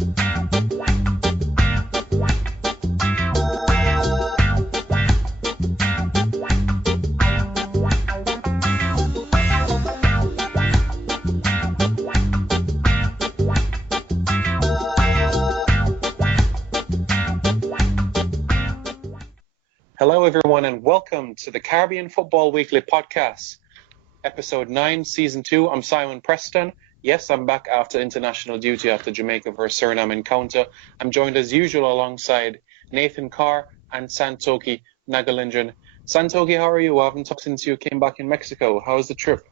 Hello, everyone, and welcome to the Caribbean Football Weekly Podcast, Episode 9, Season 2. I'm Simon Preston. Yes, I'm back after international duty after Jamaica versus Suriname encounter. I'm joined as usual alongside Nathan Carr and Santokie Nagulendran. Santokie, how are you? I haven't talked since you came back in Mexico. How was the trip?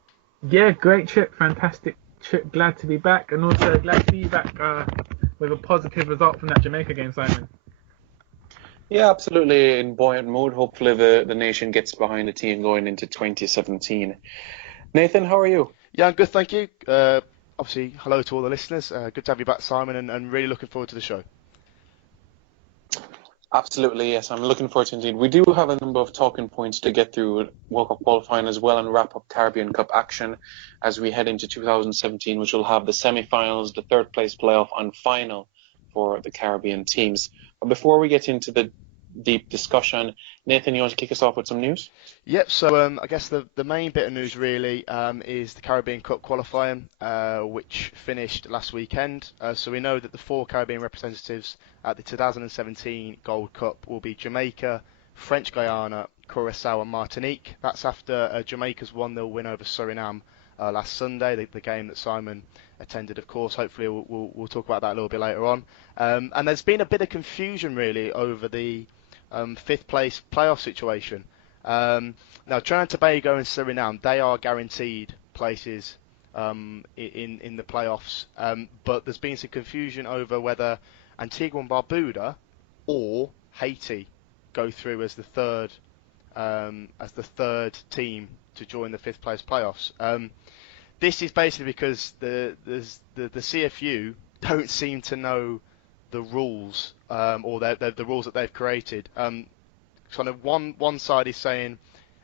Yeah, great trip, fantastic trip. Glad to be back, and also glad to be back with a positive result from that Jamaica game, Simon. Yeah, absolutely in buoyant mood. Hopefully the nation gets behind the team going into 2017. Nathan, how are you? Yeah, I'm good, thank you. Obviously, hello to all the listeners. Good to have you back, Simon, and really looking forward to the show. Absolutely, yes. I'm looking forward to it indeed. We do have a number of talking points to get through World Cup qualifying as well and wrap up Caribbean Cup action as we head into 2017, which will have the semi-finals, the third place playoff and final for the Caribbean teams. But before we get into the deep discussion, Nathan, you want to kick us off with some news? Yep, so I guess the main bit of news really is the Caribbean Cup qualifying, which finished last weekend. So we know that the 4 Caribbean representatives at the 2017 Gold Cup will be Jamaica, French Guiana, Curacao and Martinique. That's after Jamaica's 1-0 win over Suriname last Sunday, the game that Simon attended, of course. Hopefully we'll talk about that a little bit later on. And there's been a bit of confusion really over the 5th place playoff situation. Now Trinidad and Tobago and Suriname, they are guaranteed places in the playoffs, but there's been some confusion over whether Antigua and Barbuda or Haiti go through as the third team to join the 5th place playoffs. This is basically because the CFU don't seem to know the rules or the rules that they've created. Kind of one side is saying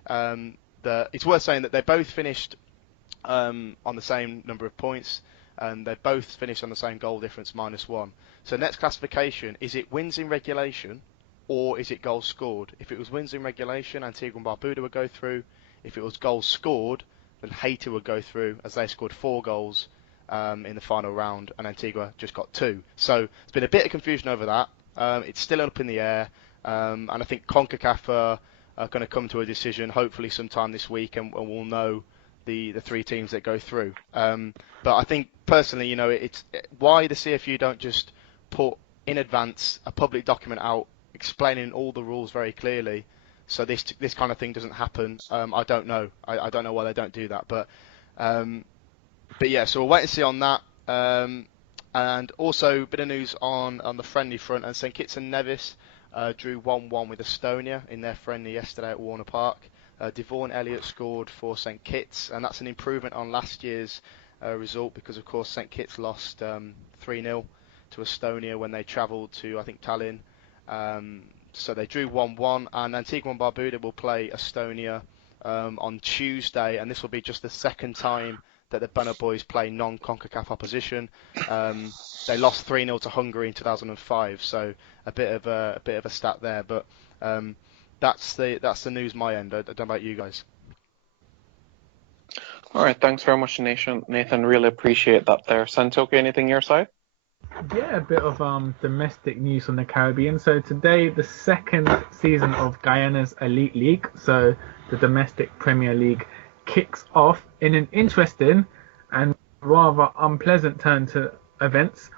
that it's worth saying that they both finished on the same number of points and they both finished on the same goal difference, -1. So next classification, is it wins in regulation or is it goals scored? If it was wins in regulation, Antigua and Barbuda would go through. If it was goals scored, then Haiti would go through as they scored 4 goals in the final round and Antigua just got 2. So there's been a bit of confusion over that. It's still up in the air, and I think CONCACAF are going to come to a decision hopefully sometime this week, and we'll know the 3 teams that go through. But I think personally, it's why the CFU don't just put in advance a public document out explaining all the rules very clearly, so this kind of thing doesn't happen. I don't know. I don't know why they don't do that. But yeah, so we'll wait and see on that. And also a bit of news on the friendly front. And St Kitts and Nevis drew 1-1 with Estonia in their friendly yesterday at Warner Park. Devon Elliott scored for St Kitts, and that's an improvement on last year's result because, of course, St Kitts lost 3-0 to Estonia when they travelled to, I think, Tallinn. So they drew 1-1, and Antigua and Barbuda will play Estonia on Tuesday, and this will be just the second time that the Bunner Boys play non-CONCACAF opposition. They lost 3-0 to Hungary in 2005, so a bit of a stat there. But that's the news my end. I don't know about you guys. All right, thanks very much, Nathan. Really appreciate that there. Santokie, anything your side? Yeah, a bit of domestic news from the Caribbean. So today, the second season of Guyana's Elite League, so the domestic Premier League, kicks off in an interesting and rather unpleasant turn to events.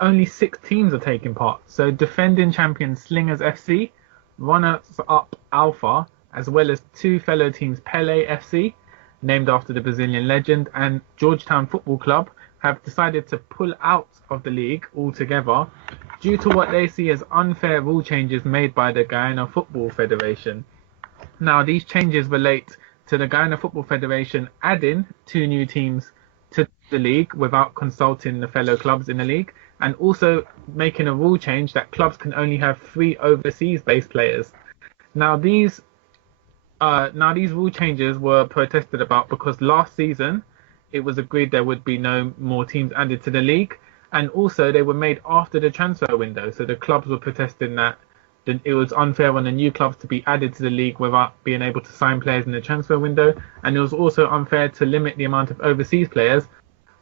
Only 6 teams are taking part. So defending champion Slingers FC, runners-up Alpha, as well as 2 fellow teams, Pele FC, named after the Brazilian legend, and Georgetown Football Club, have decided to pull out of the league altogether due to what they see as unfair rule changes made by the Guyana Football Federation. Now, these changes relate to the Guyana Football Federation adding 2 new teams to the league without consulting the fellow clubs in the league, and also making a rule change that clubs can only have 3 overseas-based players. Now these rule changes were protested about because last season it was agreed there would be no more teams added to the league, and also they were made after the transfer window. So the clubs were protesting that it was unfair on the new clubs to be added to the league without being able to sign players in the transfer window, and it was also unfair to limit the amount of overseas players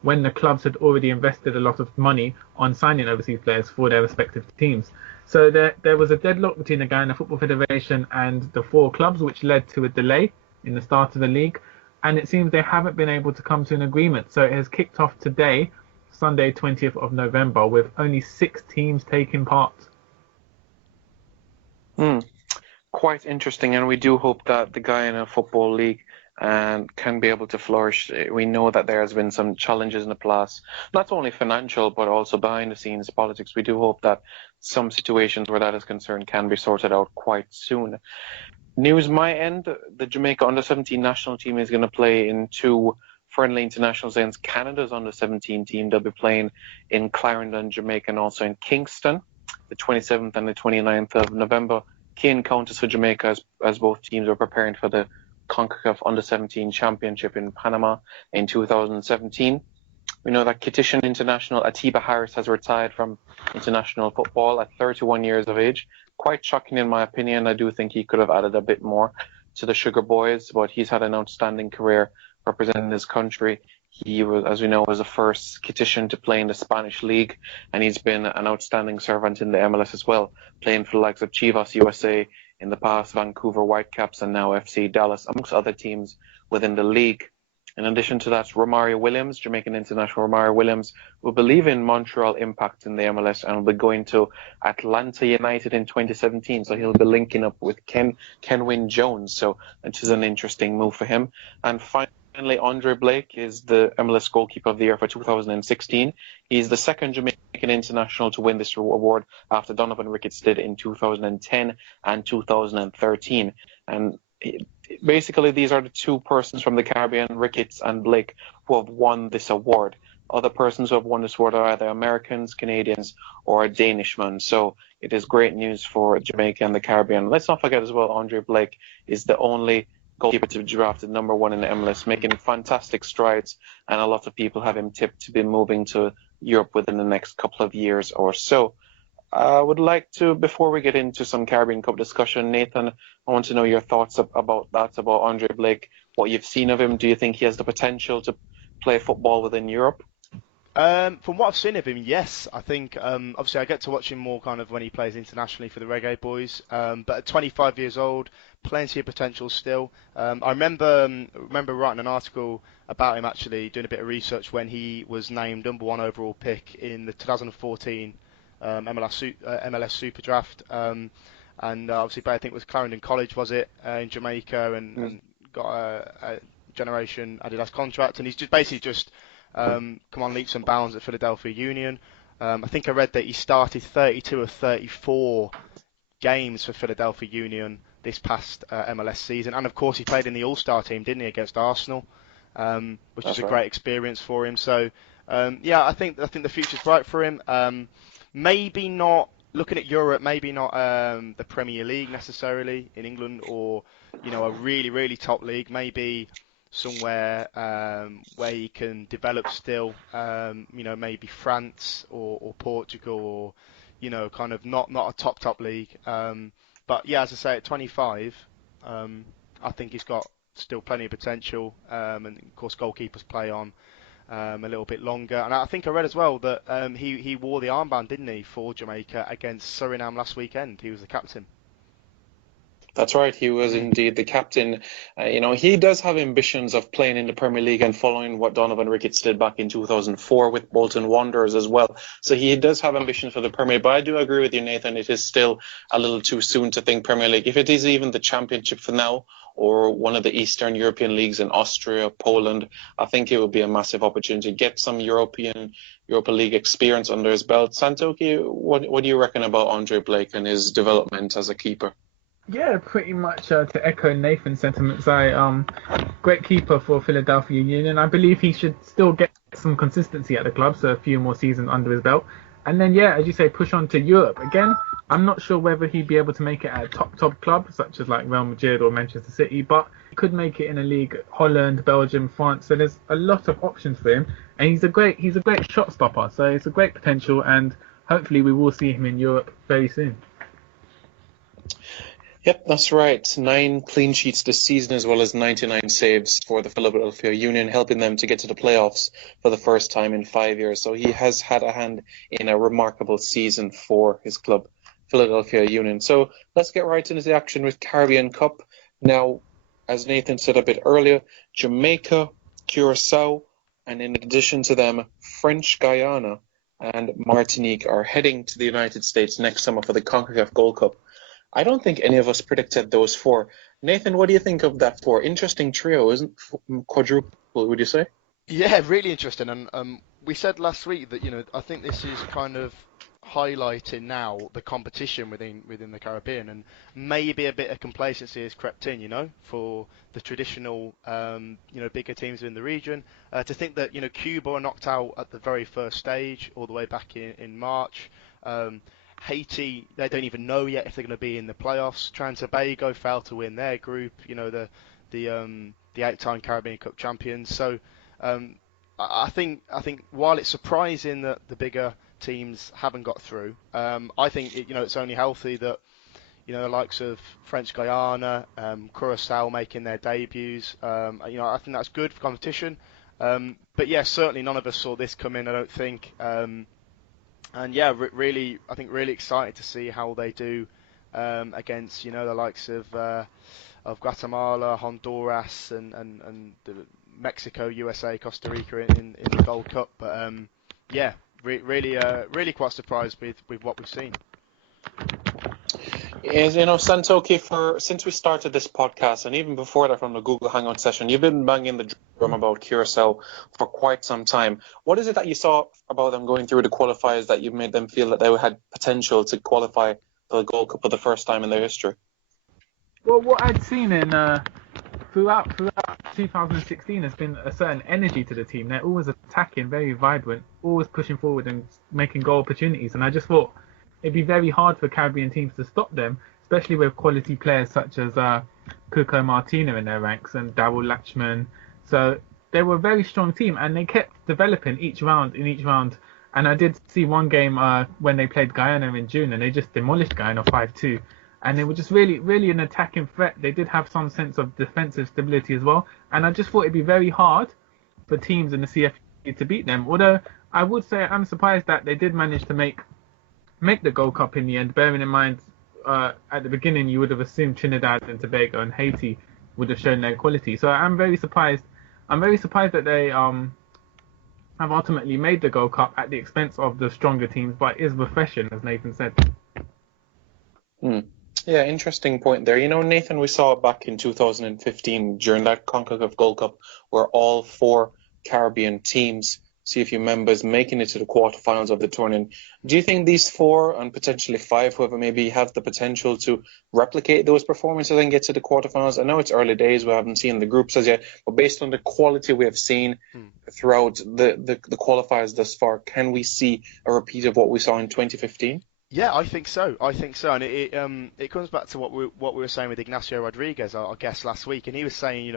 when the clubs had already invested a lot of money on signing overseas players for their respective teams. So there was a deadlock between the Guyana Football Federation and the four clubs, which led to a delay in the start of the league. And it seems they haven't been able to come to an agreement. So it has kicked off today, Sunday, 20th of November, with only 6 teams taking part. Quite interesting, and we do hope that the Guyana Football League can be able to flourish. We know that there has been some challenges in the past, not only financial, but also behind the scenes politics. We do hope that some situations where that is concerned can be sorted out quite soon. News my end, the Jamaica under-17 national team is going to play in 2 friendly internationals against Canada's under-17 team. They'll be playing in Clarendon, Jamaica, and also in Kingston, the 27th and the 29th of November. Key encounters for Jamaica as both teams are preparing for the CONCACAF Under-17 Championship in Panama in 2017. We know that Kittian international Atiba Harris has retired from international football at 31 years of age. Quite shocking in my opinion. I do think he could have added a bit more to the Sugar Boys, but he's had an outstanding career representing his country. He was, as we know, was the first Kittian to play in the Spanish league, and he's been an outstanding servant in the MLS as well, playing for the likes of Chivas USA in the past, Vancouver Whitecaps, and now FC Dallas, amongst other teams within the league. In addition to that, Romario Williams, Jamaican international Romario Williams, will be leaving Montreal Impact in the MLS and will be going to Atlanta United in 2017. So he'll be linking up with Kenwyn Jones. So which is an interesting move for him. And finally, Andre Blake is the MLS Goalkeeper of the Year for 2016. He's the second Jamaican international to win this award after Donovan Ricketts did in 2010 and 2013. And basically, these are the 2 persons from the Caribbean, Ricketts and Blake, who have won this award. Other persons who have won this award are either Americans, Canadians, or a Danishman. So it is great news for Jamaica and the Caribbean. Let's not forget as well, Andre Blake is the only goalkeeper to be drafted #1 in the MLS, making fantastic strides, and a lot of people have him tipped to be moving to Europe within the next couple of years or so. I would like to, before we get into some Caribbean Cup discussion, Nathan, I want to know your thoughts about Andre Blake, what you've seen of him. Do you think he has the potential to play football within Europe? From what I've seen of him, yes. I think, obviously, I get to watch him more kind of when he plays internationally for the Reggae Boyz. But at 25 years old, plenty of potential still. I remember writing an article about him, actually, doing a bit of research when he was named #1 overall pick in the 2014 MLS Super Draft. And obviously, I think it was Clarendon College, was it, in Jamaica, and got a Generation Adidas contract. And he's just come on leaps and bounds at Philadelphia Union. I think I read that he started 32 of 34 games for Philadelphia Union this past MLS season, and of course he played in the All-Star team, didn't he, against Arsenal, which was a great experience for him. So I think the future's bright for him. Maybe not looking at Europe, maybe not the Premier League necessarily in England, or a really, really top league. Maybe somewhere where he can develop still. Maybe France or Portugal, or kind of not a top league. But yeah, as I say, at 25, I think he's got still plenty of potential. And of course, goalkeepers play on a little bit longer. And I think I read as well that he wore the armband, didn't he, for Jamaica against Suriname last weekend. He was the captain. That's right. He was indeed the captain. He does have ambitions of playing in the Premier League and following what Donovan Ricketts did back in 2004 with Bolton Wanderers as well. So he does have ambitions for the Premier League. But I do agree with you, Nathan. It is still a little too soon to think Premier League. If it is even the Championship for now, or one of the Eastern European leagues in Austria, Poland, I think it would be a massive opportunity to get some Europa League experience under his belt. Santokie, what do you reckon about Andre Blake and his development as a keeper? Yeah, pretty much to echo Nathan's sentiments. Great keeper for Philadelphia Union. I believe he should still get some consistency at the club, so a few more seasons under his belt. And then, yeah, as you say, push on to Europe. Again, I'm not sure whether he'd be able to make it at a top club, such as like Real Madrid or Manchester City, but he could make it in a league, Holland, Belgium, France. So there's a lot of options for him. And he's a great shot stopper. So it's a great potential, and hopefully we will see him in Europe very soon. Yep, that's right. 9 clean sheets this season, as well as 99 saves for the Philadelphia Union, helping them to get to the playoffs for the first time in 5 years. So he has had a hand in a remarkable season for his club, Philadelphia Union. So let's get right into the action with Caribbean Cup. Now, as Nathan said a bit earlier, Jamaica, Curacao, and in addition to them, French Guiana and Martinique are heading to the United States next summer for the CONCACAF Gold Cup. I don't think any of us predicted those 4. Nathan, what do you think of that 4? Interesting trio, isn't quadruple, would you say? Yeah, really interesting. And we said last week that, I think this is kind of highlighting now the competition within the Caribbean, and maybe a bit of complacency has crept in, for the traditional, bigger teams in the region. To think that, Cuba are knocked out at the very first stage all the way back in March. Haiti, they don't even know yet if they're going to be in the playoffs. Trinidad and Tobago failed to win their group, the 8-time Caribbean Cup champions. So I think while it's surprising that the bigger teams haven't got through, I think it's only healthy that the likes of French Guiana, Curacao making their debuts. I think that's good for competition. But yeah, certainly none of us saw this come in, I don't think. And yeah, really excited to see how they do against the likes of Guatemala, Honduras, and Mexico, USA, Costa Rica in the Gold Cup. But yeah, really quite surprised with what we've seen. Is Santokie, since we started this podcast, and even before that from the Google Hangout session, you've been banging the drum about Curacao for quite some time. What is it that you saw about them going through the qualifiers that you made them feel that they had potential to qualify for the Gold Cup for the first time in their history? Well, what I'd seen throughout 2016 has been a certain energy to the team. They're always attacking, very vibrant, always pushing forward and making goal opportunities. And I just thought it'd be very hard for Caribbean teams to stop them, especially with quality players such as Curacao and Martinique in their ranks and Darryl Latchman. So they were a very strong team, and they kept developing each round. And I did see one game when they played Guyana in June, and they just demolished Guyana 5-2. And they were just really an attacking threat. They did have some sense of defensive stability as well. And I just thought it'd be very hard for teams in the CFU to beat them. Although I would say I'm surprised that they did manage to make the Gold Cup in the end, bearing in mind at the beginning you would have assumed Trinidad and Tobago and Haiti would have shown their quality. So I'm very surprised that they have ultimately made the Gold Cup at the expense of the stronger teams, but it is refreshing, as Nathan said. Yeah, interesting point there. Nathan, we saw back in 2015 during that CONCACAF Gold Cup where all 4 Caribbean teams, CFU members, making it to the quarterfinals of the tournament. Do you think these 4 and potentially 5, whoever maybe, have the potential to replicate those performances and get to the quarterfinals? I know it's early days, we haven't seen the groups as yet, but based on the quality we have seen throughout the qualifiers thus far, can we see a repeat of what we saw in 2015? Yeah, I think so, and it comes back to what we were saying with Ignacio Rodriguez, our guest last week, and he was saying,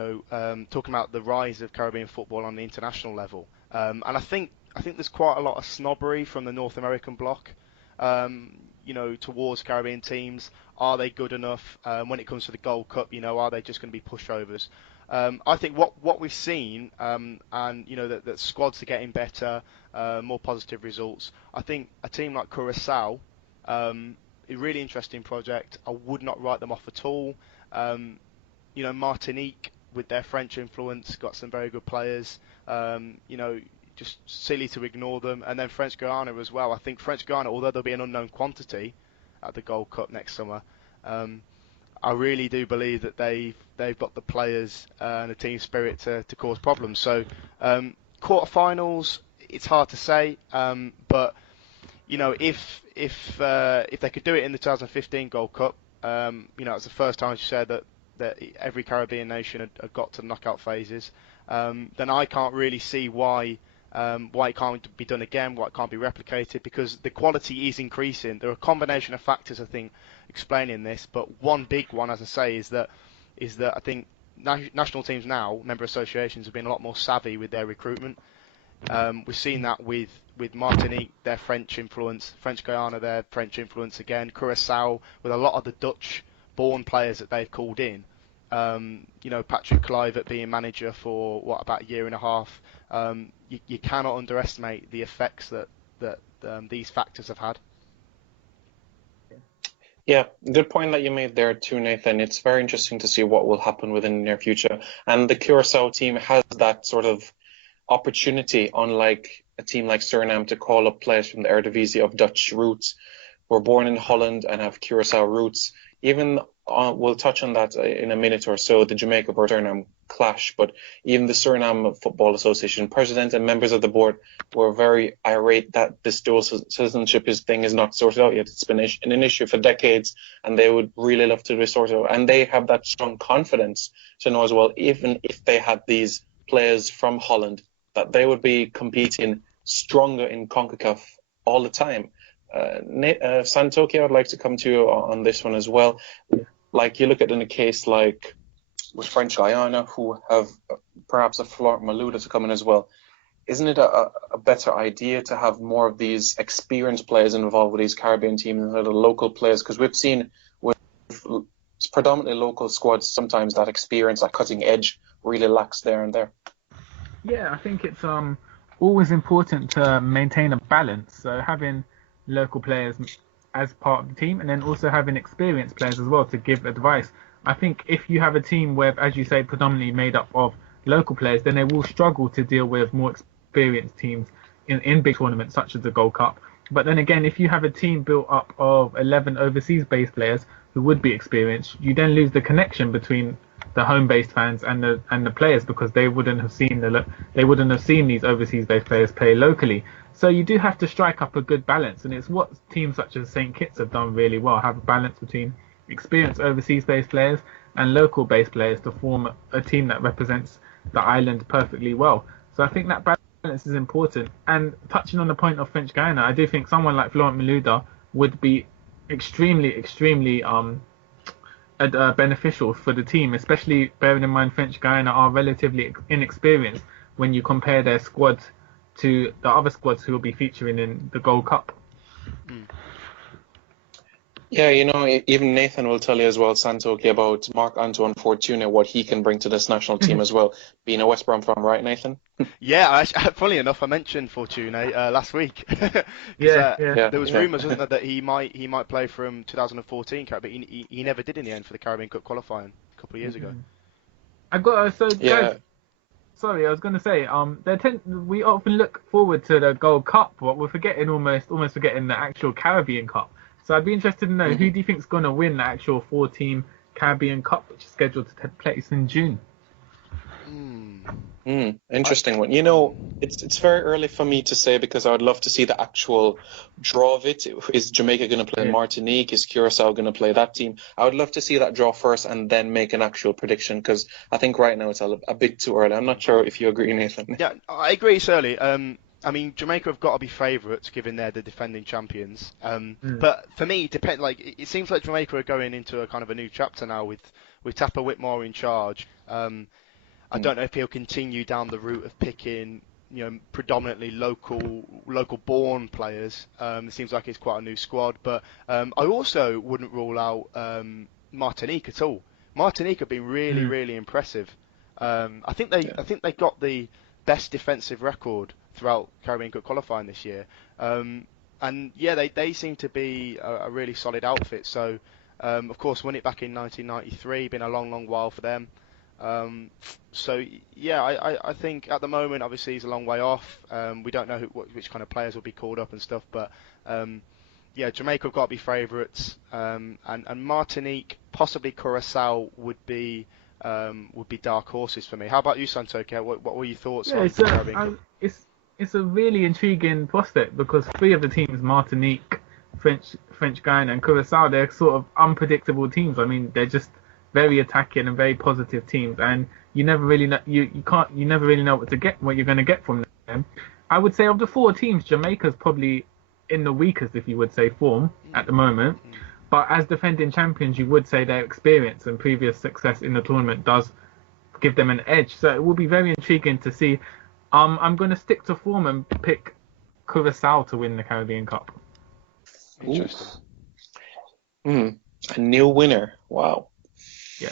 talking about the rise of Caribbean football on the international level, and I think there's quite a lot of snobbery from the North American bloc, towards Caribbean teams. Are they good enough when it comes to the Gold Cup? Are they just going to be pushovers? I think what we've seen, and that squads are getting better, more positive results. I think a team like Curacao, a really interesting project. I would not write them off at all. Martinique, with their French influence, got some very good players. Just silly to ignore them. And then French Guiana as well. I think French Guiana, although there'll be an unknown quantity at the Gold Cup next summer, I really do believe that they've got the players and the team spirit to cause problems. So quarterfinals, it's hard to say, but if they could do it in the 2015 Gold Cup, it's the first time, as you said, that every Caribbean nation had got to the knockout phases, then I can't really see why why it can't be done again, why it can't be replicated, because the quality is increasing. There are a combination of factors, I think, explaining this, but one big one, as I say, is that I think national teams now, member associations, have been a lot more savvy with their recruitment. We've seen that with Martinique, their French influence, French Guiana, their French influence again, Curacao, with a lot of the Dutch-born players that they've called in. Patrick Kluivert being manager for, about a year and a half. You cannot underestimate the effects that these factors have had. Yeah, good point that you made there too, Nathan. It's very interesting to see what will happen within the near future. And the Curacao team has that sort of opportunity, unlike a team like Suriname, to call up players from the Eredivisie of Dutch roots who were born in Holland and have Curacao roots. Even we'll touch on that in a minute or so, the Jamaica versus Suriname clash, but even the Suriname Football Association president and members of the board were very irate that this dual citizenship thing is not sorted out yet. It's been an issue for decades, and they would really love to be sorted out. And they have that strong confidence to know as well, even if they had these players from Holland, that they would be competing stronger in CONCACAF all the time. Santokie, I would like to come to you on this one as well. Like, you look at in a case like with French Guiana, who have perhaps a Florent Malouda to come in as well. Isn't it a better idea to have more of these experienced players involved with these Caribbean teams instead of the local players? Because we've seen with predominantly local squads, sometimes that experience, that cutting edge, really lacks there and there. Yeah, I think it's always important to maintain a balance. So having local players as part of the team, and then also having experienced players as well to give advice. I think if you have a team where, as you say, predominantly made up of local players, then they will struggle to deal with more experienced teams in big tournaments such as the Gold Cup. But then again, if you have a team built up of 11 overseas-based players who would be experienced, you then lose the connection between the home-based fans and the players, because they wouldn't have seen these overseas-based players play locally. So you do have to strike up a good balance, and it's what teams such as St. Kitts have done really well, have a balance between experienced overseas-based players and local-based players to form a team that represents the island perfectly well. So I think that balance is important. And touching on the point of French Guiana, I do think someone like Florent Malouda would be extremely beneficial for the team, especially bearing in mind French Guiana are relatively inexperienced when you compare their squad to the other squads who will be featuring in the Gold Cup. Yeah, even Nathan will tell you as well, Santokie, about Marc-Antoine Fortuna, what he can bring to this national team as well, being a West Brom fan, right, Nathan? Yeah, funny enough, I mentioned Fortuna last week. There was rumours, wasn't there, that he might play from 2014, but he never did in the end for the Caribbean Cup qualifying a couple of years ago. Guys, sorry, I was going to say, we often look forward to the Gold Cup, but we're forgetting almost forgetting the actual Caribbean Cup. So I'd be interested to know, who do you think is going to win the actual 4-team Caribbean Cup, which is scheduled to take place in June? Interesting one. It's very early for me to say, because I would love to see the actual draw of it. Is Jamaica going to play Martinique? Is Curacao going to play that team? I would love to see that draw first and then make an actual prediction, because I think right now it's a bit too early. I'm not sure if you agree, Nathan. Yeah, I agree it's early. I mean, Jamaica have got to be favourites, given they're the defending champions. But for me, it seems like Jamaica are going into a kind of a new chapter now with Tapper Whitmore in charge. I don't know if he'll continue down the route of picking, predominantly local-born players. It seems like it's quite a new squad. But I also wouldn't rule out Martinique at all. Martinique have been really, really impressive. I think they got the best defensive record throughout Caribbean Cup qualifying this year. And yeah, they seem to be a really solid outfit. So, of course, won it back in 1993. Been a long, long while for them. So yeah, I think at the moment, obviously, he's a long way off. We don't know which kind of players will be called up and stuff, but yeah, Jamaica have got to be favourites, and Martinique, possibly Curacao would be dark horses for me. How about you, Santokie? What were your thoughts on the Caribbean Cup? It's a really intriguing prospect, because three of the teams, Martinique, French Guiana, and Curacao, they're sort of unpredictable teams. I mean, they're just very attacking and very positive teams, and you never really know what you're going to get from them. I would say of the four teams, Jamaica's probably in the weakest, if you would say, form at the moment. But as defending champions, you would say their experience and previous success in the tournament does give them an edge. So it will be very intriguing to see. I'm going to stick to form and pick Curacao to win the Caribbean Cup. Interesting. A new winner. Wow. Yeah.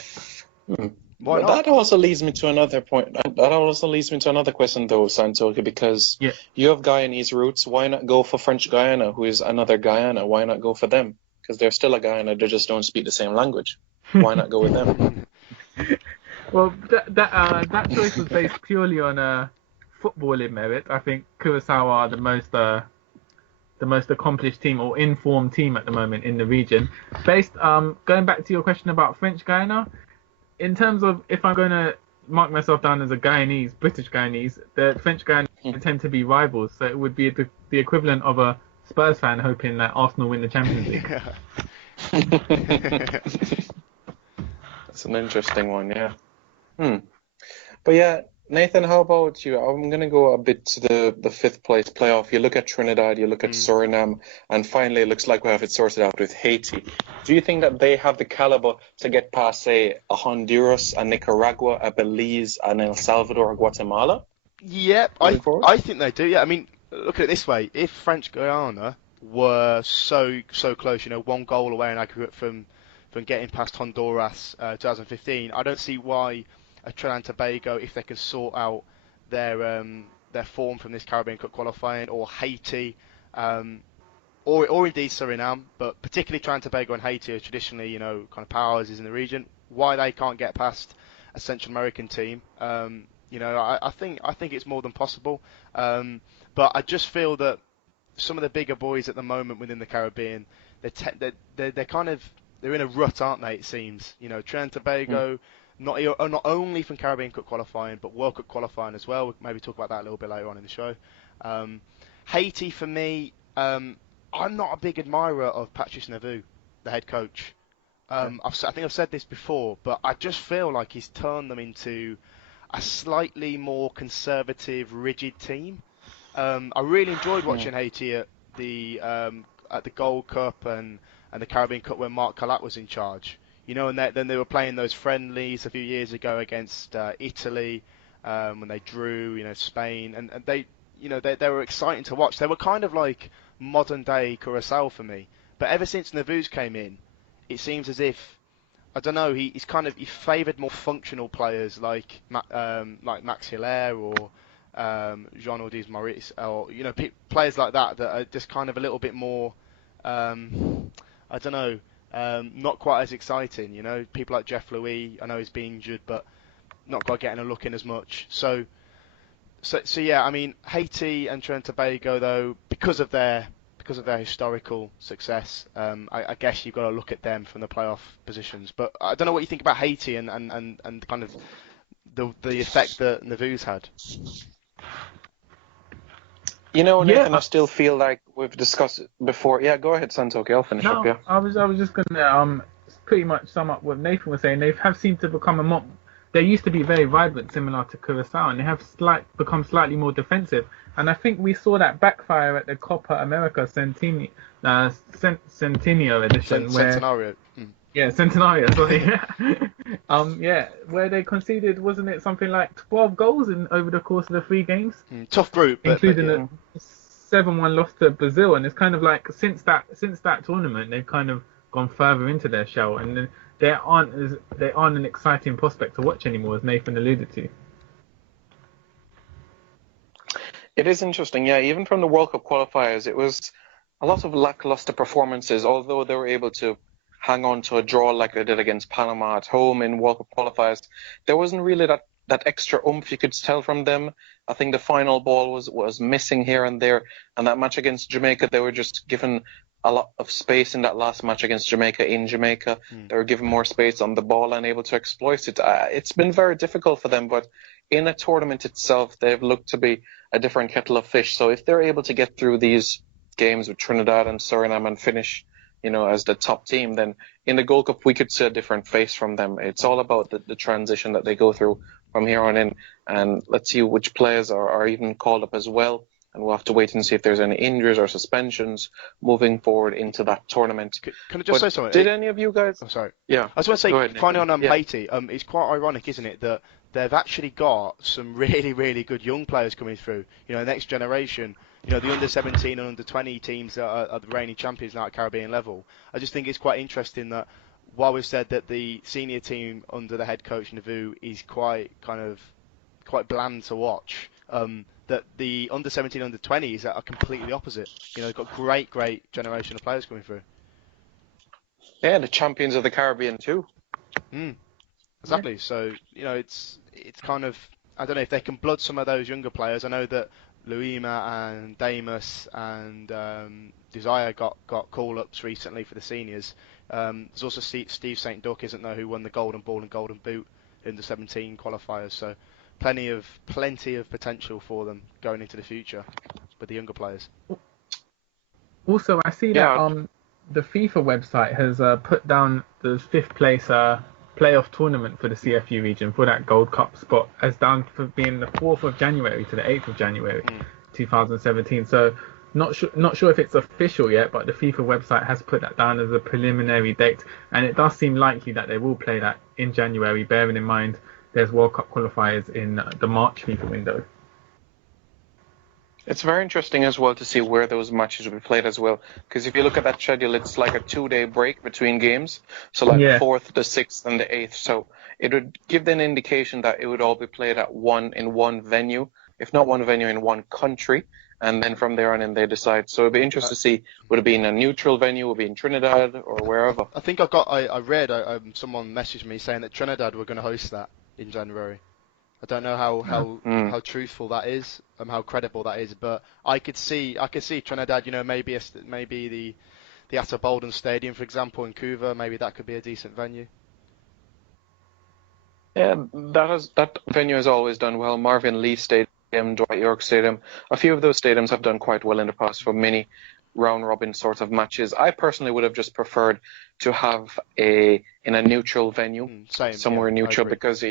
Why not? That also leads me to another point. That also leads me to another question, though, Santokie, because you have Guyanese roots. Why not go for French Guiana, who is another Guyana? Why not go for them? Because they're still a Guyana, they just don't speak the same language. Why not go with them? Well, that choice was based purely on footballing merit. I think Curacao are the most accomplished team or informed team at the moment in the region. Going back to your question about French Guiana, in terms of if I'm going to mark myself down as a Guyanese, British Guyanese, the French Guyanese tend to be rivals. So it would be the equivalent of a Spurs fan hoping that Arsenal win the Champions League. That's an interesting one, yeah. But yeah, Nathan, how about you? I'm going to go a bit to the fifth place playoff. You look at Trinidad, you look at Suriname, and finally it looks like we have it sorted out with Haiti. Do you think that they have the caliber to get past, say, a Honduras, a Nicaragua, a Belize, an El Salvador, or Guatemala? Yep, I think they do. Yeah, I mean, look at it this way: if French Guiana were so close, one goal away in aggregate from getting past Honduras 2015, I don't see why a Trinidad and Tobago, if they can sort out their form from this Caribbean Cup qualifying, or Haiti, or indeed Suriname, but particularly Trinidad and Tobago and Haiti are traditionally, kind of powerhouses in the region, why they can't get past a Central American team. I think it's more than possible. But I just feel that some of the bigger boys at the moment within the Caribbean, they're in a rut, aren't they? It seems, Trinidad and Tobago, not only from Caribbean Cup qualifying, but World Cup qualifying as well. We'll maybe talk about that a little bit later on in the show. Haiti, for me, I'm not a big admirer of Patrice Neveu, the head coach. I think I've said this before, but I just feel like he's turned them into a slightly more conservative, rigid team. I really enjoyed watching Haiti at the Gold Cup and the Caribbean Cup when Marc Calat was in charge. And then they were playing those friendlies a few years ago against Italy when they drew, Spain, and they were exciting to watch. They were kind of like modern day Curacao for me. But ever since Neveu's came in, it seems as if, I don't know, he favoured more functional players like Max Hilaire or Jean Ordiz Maurice, or players like that are just kind of a little bit more, I don't know, not quite as exciting. People like Jeff Louis, I know he's been injured, but not quite getting a look in as much. So yeah, I mean, Haiti and Trinidad and Tobago, though, because of their historical success, I guess you've got to look at them from the playoff positions. But I don't know what you think about Haiti and kind of the effect that Neveu's had. Nathan, I still feel like we've discussed it before. Yeah, go ahead, Santokie. I'll finish up. Yeah. I was just gonna pretty much sum up what Nathan was saying. They have seemed to become they used to be very vibrant, similar to Curacao, and they have become slightly more defensive. And I think we saw that backfire at the Copa America Centenio edition. Centenario. Yeah, Centenario, sorry. Where they conceded, wasn't it something like 12 goals over the course of the 3 games? Tough group. Including a 7-1 loss to Brazil. And it's kind of like, since that tournament, they've kind of gone further into their shell. And they aren't an exciting prospect to watch anymore, as Nathan alluded to. It is interesting, yeah. Even from the World Cup qualifiers, it was a lot of lackluster performances, although they were able to hang on to a draw like they did against Panama at home in World Cup qualifiers. There wasn't really that extra oomph you could tell from them. I think the final ball was missing here and there. And that match against Jamaica, they were just given a lot of space in that last match against Jamaica in Jamaica. They were given more space on the ball and able to exploit it. It's been very difficult for them, but in a tournament itself, they've looked to be a different kettle of fish. So if they're able to get through these games with Trinidad and Suriname and finish, as the top team, then in the Gold Cup, we could see a different face from them. It's all about the transition that they go through from here on in. And let's see which players are even called up as well. and we'll have to wait and see if there's any injuries or suspensions moving forward into that tournament. Can I just say something? Did any of you guys? Oh, sorry. Yeah. I just want to say, Go ahead, finally on yeah. Haiti, it's quite ironic, isn't it, that they've actually got some really, really good young players coming through. The next generation. The under-17 and under-20 teams that are the reigning champions now at Caribbean level. I just think it's quite interesting that while we've said that the senior team under the head coach Navu is quite bland to watch, that the under-17, under-20s are completely opposite. They've got great generation of players coming through. Yeah, the champions of the Caribbean too. Exactly. Yeah. So it's kind of, I don't know if they can blood some of those younger players. I know that Luima and Damus and Desire got call-ups recently for the seniors. There's also Steve St. Duck, isn't there, who won the Golden Ball and Golden Boot in the 17 qualifiers. So plenty of potential for them going into the future with the younger players. Also, I see that the FIFA website has put down the 5th place playoff tournament for the CFU region for that Gold Cup spot as down for being the 4th of January to the 8th of January 2017. So not sure if it's official yet, but the FIFA website has put that down as a preliminary date, and it does seem likely that they will play that in January, bearing in mind there's World Cup qualifiers in the March FIFA window. It's very interesting as well to see where those matches will be played as well. Because if you look at that schedule, it's like a 2-day break between games. So like the 4th, the 6th, and the 8th. So it would give an indication that it would all be played in one venue, if not one venue, in one country. And then from there on in, they decide. So it'd be interesting to see, would it be in a neutral venue, would it be in Trinidad, or wherever? I think I read, someone messaged me saying that Trinidad were going to host that in January. I don't know how truthful that is, how credible that is, but I could see Trinidad. Maybe the Atta Bolden Stadium, for example, in Couva. Maybe that could be a decent venue. Yeah, that venue has always done well. Marvin Lee Stadium, Dwight York Stadium. A few of those stadiums have done quite well in the past for many round robin sorts of matches. I personally would have just preferred to have in a neutral venue, somewhere neutral, because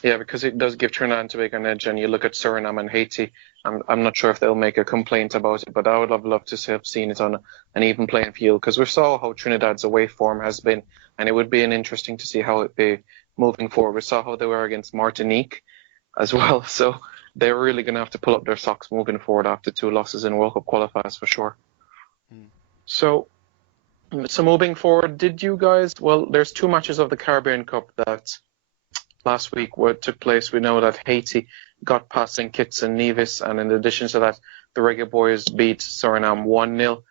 because it does give Trinidad and Tobago an edge. And you look at Suriname and Haiti, I'm not sure if they'll make a complaint about it, but I would have loved to have seen it on an even playing field, because we saw how Trinidad's away form has been, and it would be interesting to see how it be moving forward. We saw how they were against Martinique as well, so they're really going to have to pull up their socks moving forward after 2 losses in World Cup qualifiers for sure. So moving forward, did you guys, there's 2 matches of the Caribbean Cup that last week took place. We know that Haiti got past St. Kitts and Nevis, and in addition to that, the Reggae Boys beat Suriname 1-0.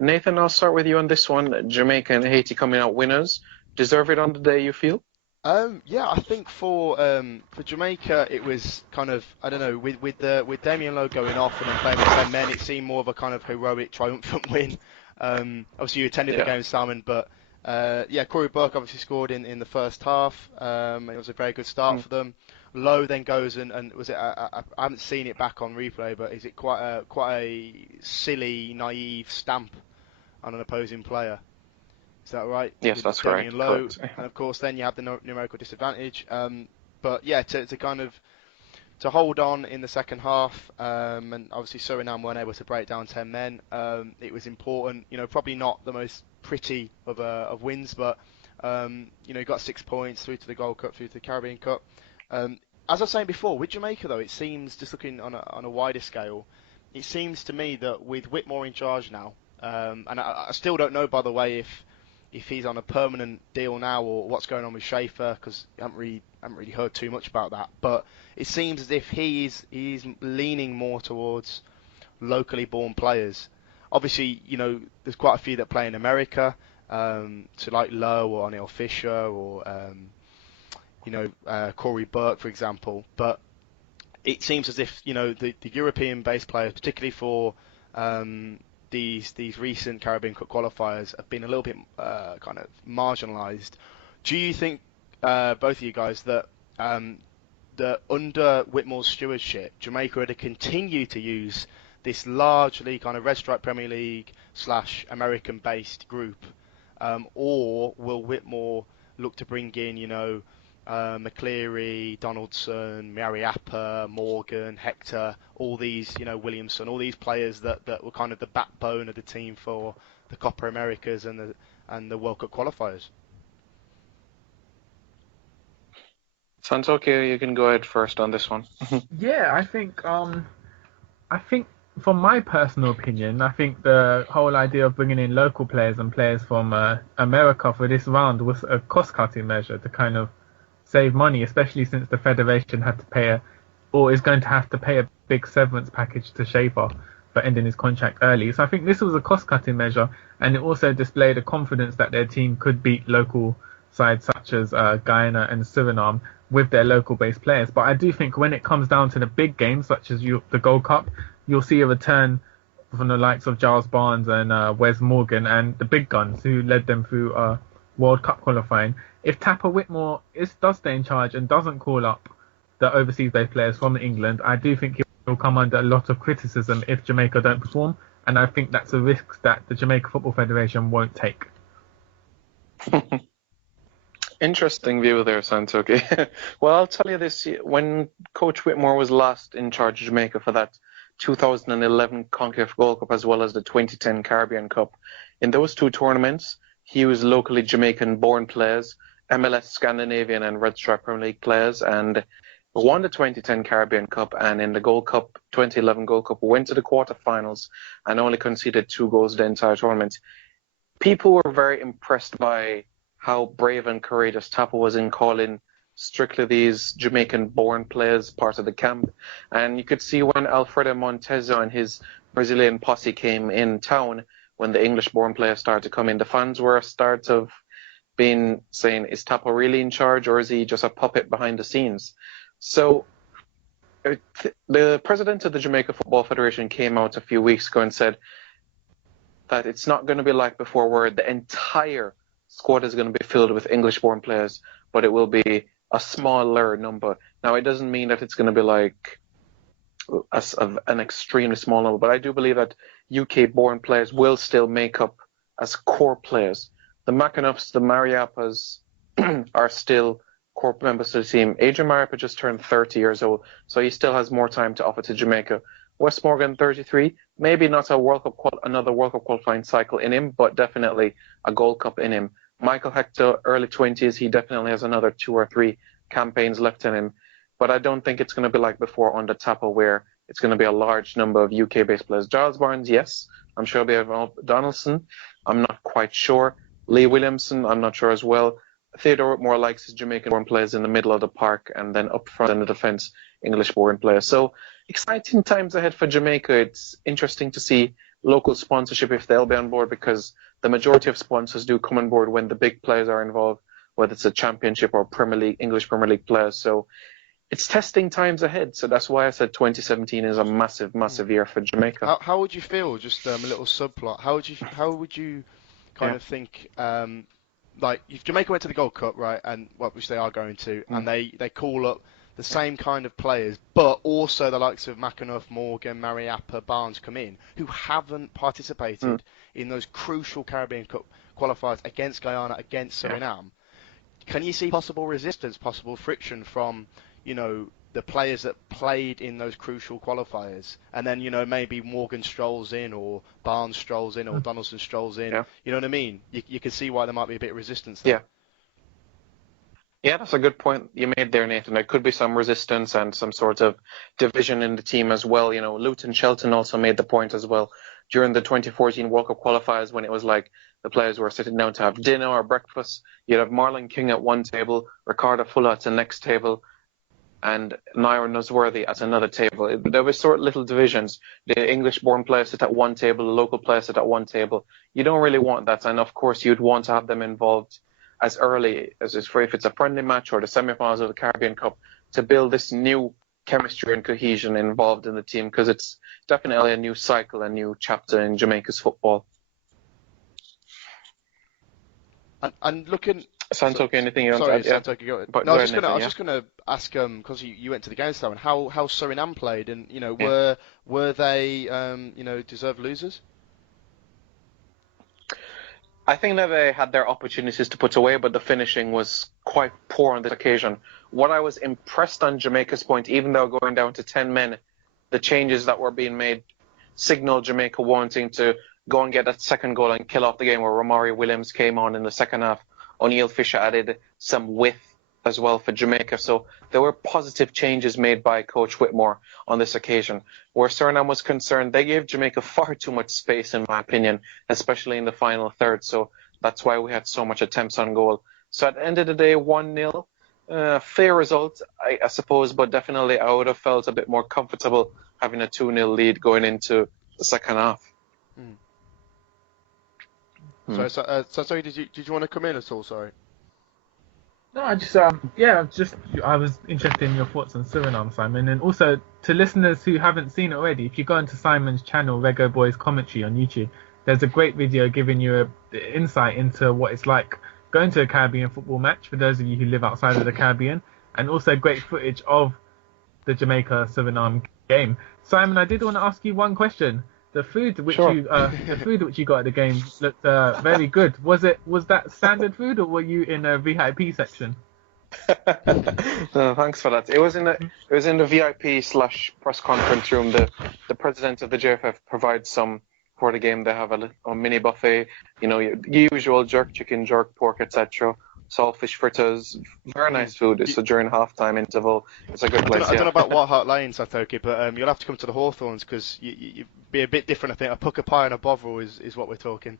Nathan, I'll start with you on this one. Jamaica and Haiti coming out winners. Deserve it on the day, you feel? I think for Jamaica it was kind of, I don't know, with Damien Lowe going off and then playing with 10 men, it seemed more of a kind of heroic, triumphant win. Obviously you attended the game, Simon, but Corey Burke obviously scored in the first half. It was a very good start for them. Lowe then goes and was it? I haven't seen it back on replay, but is it quite a silly, naive stamp on an opposing player? Is that right? Yes, that's correct. Lowe, and of course then you have the numerical disadvantage. To hold on in the second half, and obviously Suriname weren't able to break down 10 men. It was important. Probably not the most pretty of wins, but got 6 points through to the Gold Cup, through to the Caribbean Cup. As I was saying before, with Jamaica though, it seems, just looking on a wider scale, it seems to me that with Whitmore in charge now, and I still don't know, by the way, if he's on a permanent deal now or what's going on with Schaefer, because I haven't really heard too much about that. But it seems as if he's leaning more towards locally born players. Obviously, there's quite a few that play in America, so like Lowe or O'Neill Fisher or Corey Burke, for example. But it seems as if the European-based players, particularly for these recent Caribbean Cup qualifiers, have been a little bit kind of marginalised. Do you think, both of you guys, that under Whitmore's stewardship, Jamaica would have continued to use this largely kind of Red Stripe Premier League / American-based group, or will Whitmore look to bring in, McCleary, Donaldson, Mariappa, Morgan, Hector, all these, Williamson, all these players that were kind of the backbone of the team for the Copa Americas and the World Cup qualifiers. Santokie, you can go ahead first on this one. Yeah, I think from my personal opinion, I think the whole idea of bringing in local players and players from America for this round was a cost-cutting measure to kind of save money, especially since the federation had to pay or is going to have to pay a big severance package to Schaefer for ending his contract early. So I think this was a cost-cutting measure, and it also displayed a confidence that their team could beat local sides such as Guiana and Suriname with their local-based players. But I do think when it comes down to the big games, such as the Gold Cup, you'll see a return from the likes of Giles Barnes and Wes Morgan and the big guns who led them through World Cup qualifying. If Tapper Whitmore does stay in charge and doesn't call up the overseas-based players from England, I do think he'll come under a lot of criticism if Jamaica don't perform, and I think that's a risk that the Jamaica Football Federation won't take. Interesting view there, Santokie. Well, I'll tell you this, when Coach Whitmore was last in charge of Jamaica for that 2011 CONCACAF Gold Cup as well as the 2010 Caribbean Cup, in those two tournaments, he used locally Jamaican-born players, MLS Scandinavian and Red Stripe Premier League players, and won the 2010 Caribbean Cup, and in the Gold Cup, 2011 Gold Cup, went to the quarterfinals and only conceded 2 goals the entire tournament. People were very impressed by how brave and courageous Tapper was in calling strictly these Jamaican-born players part of the camp. And you could see when Alfredo Montezo and his Brazilian posse came in town, when the English-born players started to come in, the fans were saying, is Tapper really in charge, or is he just a puppet behind the scenes? So the president of the Jamaica Football Federation came out a few weeks ago and said that it's not going to be like before where the entire squad is going to be filled with English-born players, but it will be a smaller number. Now, it doesn't mean that it's going to be like an extremely small number, but I do believe that UK-born players will still make up as core players. The McAnuffs, the Mariappas are still core members of the team. Adrian Mariappa just turned 30 years old, so he still has more time to offer to Jamaica. Wes Morgan, 33, maybe not another World Cup qualifying cycle in him, but definitely a Gold Cup in him. Michael Hector, early 20s, he definitely has another 2 or 3 campaigns left in him. But I don't think it's going to be like before under Tapper, where it's going to be a large number of UK-based players. Giles Barnes, yes. I'm sure we have Donaldson. I'm not quite sure. Lee Williamson, I'm not sure as well. Theodore Whitmore likes his Jamaican-born players in the middle of the park, and then up front in the defence, English-born players. So exciting times ahead for Jamaica. It's interesting to see local sponsorship if they'll be on board, because the majority of sponsors do come on board when the big players are involved, whether it's a Championship or Premier League, English Premier League players. So it's testing times ahead. So that's why I said 2017 is a massive, massive year for Jamaica. How would you feel? Just a little subplot. How would you kind of think? Like if Jamaica went to the Gold Cup, right, and which they are going to, and they call up the same kind of players, but also the likes of McAnuff, Morgan, Mariappa, Barnes come in, who haven't participated in those crucial Caribbean Cup qualifiers against Guyana, against Suriname. Can you see possible resistance, possible friction from, the players that played in those crucial qualifiers, and then, maybe Morgan strolls in, or Barnes strolls in, or Donaldson strolls in, you know what I mean? You can see why there might be a bit of resistance there. Yeah, that's a good point you made there, Nathan. There could be some resistance and some sort of division in the team as well. Luton Shelton also made the point as well during the 2014 World Cup qualifiers, when it was like the players were sitting down to have dinner or breakfast. You'd have Marlon King at one table, Ricardo Fuller at the next table, and Naira Nosworthy at another table. There were sort of little divisions. The English-born players sit at one table, the local players sit at one table. You don't really want that, and of course you'd want to have them involved as early as if it's a friendly match or the semi-finals of the Caribbean Cup, to build this new chemistry and cohesion involved in the team, because it's definitely a new cycle, a new chapter in Jamaica's football. And looking... Santokie, anything you want to add? Santokie, go ahead. I was just going to ask, because you went to the games, and how Suriname played, and were they deserved losers? I think that they had their opportunities to put away, but the finishing was quite poor on this occasion. What I was impressed on Jamaica's point, even though going down to 10 men, the changes that were being made signaled Jamaica wanting to go and get that second goal and kill off the game, where Romari Williams came on in the second half. O'Neill Fisher added some width as well for Jamaica. So there were positive changes made by Coach Whitmore on this occasion. Where Suriname was concerned, they gave Jamaica far too much space, in my opinion, especially in the final third. So that's why we had so much attempts on goal. So at the end of the day, 1-0, fair result, I suppose, but definitely I would have felt a bit more comfortable having a 2-0 lead going into the second half. Sorry, did you want to come in at all? Sorry. No, I was interested in your thoughts on Suriname, Simon, and also to listeners who haven't seen it already, if you go into Simon's channel, Reggae Boyz Commentary on YouTube, there's a great video giving you an insight into what it's like going to a Caribbean football match for those of you who live outside of the Caribbean, and also great footage of the Jamaica-Suriname game. Simon, I did want to ask you one question. The food which you got at the game looked very good. Was that standard food, or were you in a VIP section? No, thanks for that. It was in the VIP/press conference room. The president of the JFF provides some for the game. They have a mini buffet. Your usual jerk chicken, jerk pork, etc. Saltfish fritters, very nice food. So during halftime interval, it's a good place. I don't know about White Hart Lane, Santokie, but you'll have to come to the Hawthorns because you'd be a bit different. I think a pucker pie and a bovril is what we're talking.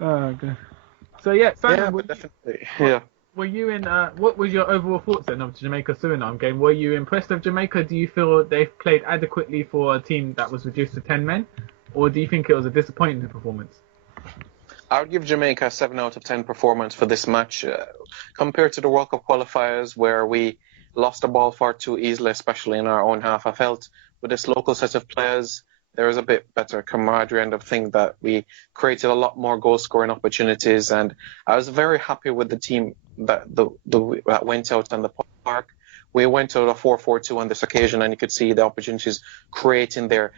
Okay. So yeah, Simon, definitely. Were you in? What was your overall thoughts then of the Jamaica-Suriname game? Were you impressed with Jamaica? Do you feel they've played adequately for a team that was reduced to 10 men, or do you think it was a disappointing performance? I would give Jamaica a 7 out of 10 performance for this match. Compared to the World Cup qualifiers where we lost the ball far too easily, especially in our own half, I felt with this local set of players, there was a bit better camaraderie, and I think that we created a lot more goal-scoring opportunities. And I was very happy with the team that went out on the park. We went out a 4-4-2 on this occasion, and you could see the opportunities creating there.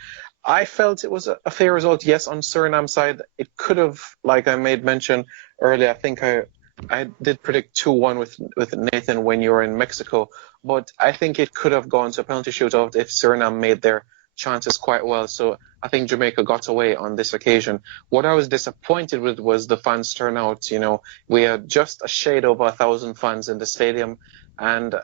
I felt it was a fair result, yes, on Suriname's side. It could have, like I made mention earlier, I think I did predict 2-1 with Nathan when you were in Mexico, but I think it could have gone to a penalty shootout if Suriname made their chances quite well. So I think Jamaica got away on this occasion. What I was disappointed with was the fans' turnout. We had just a shade over 1,000 fans in the stadium, and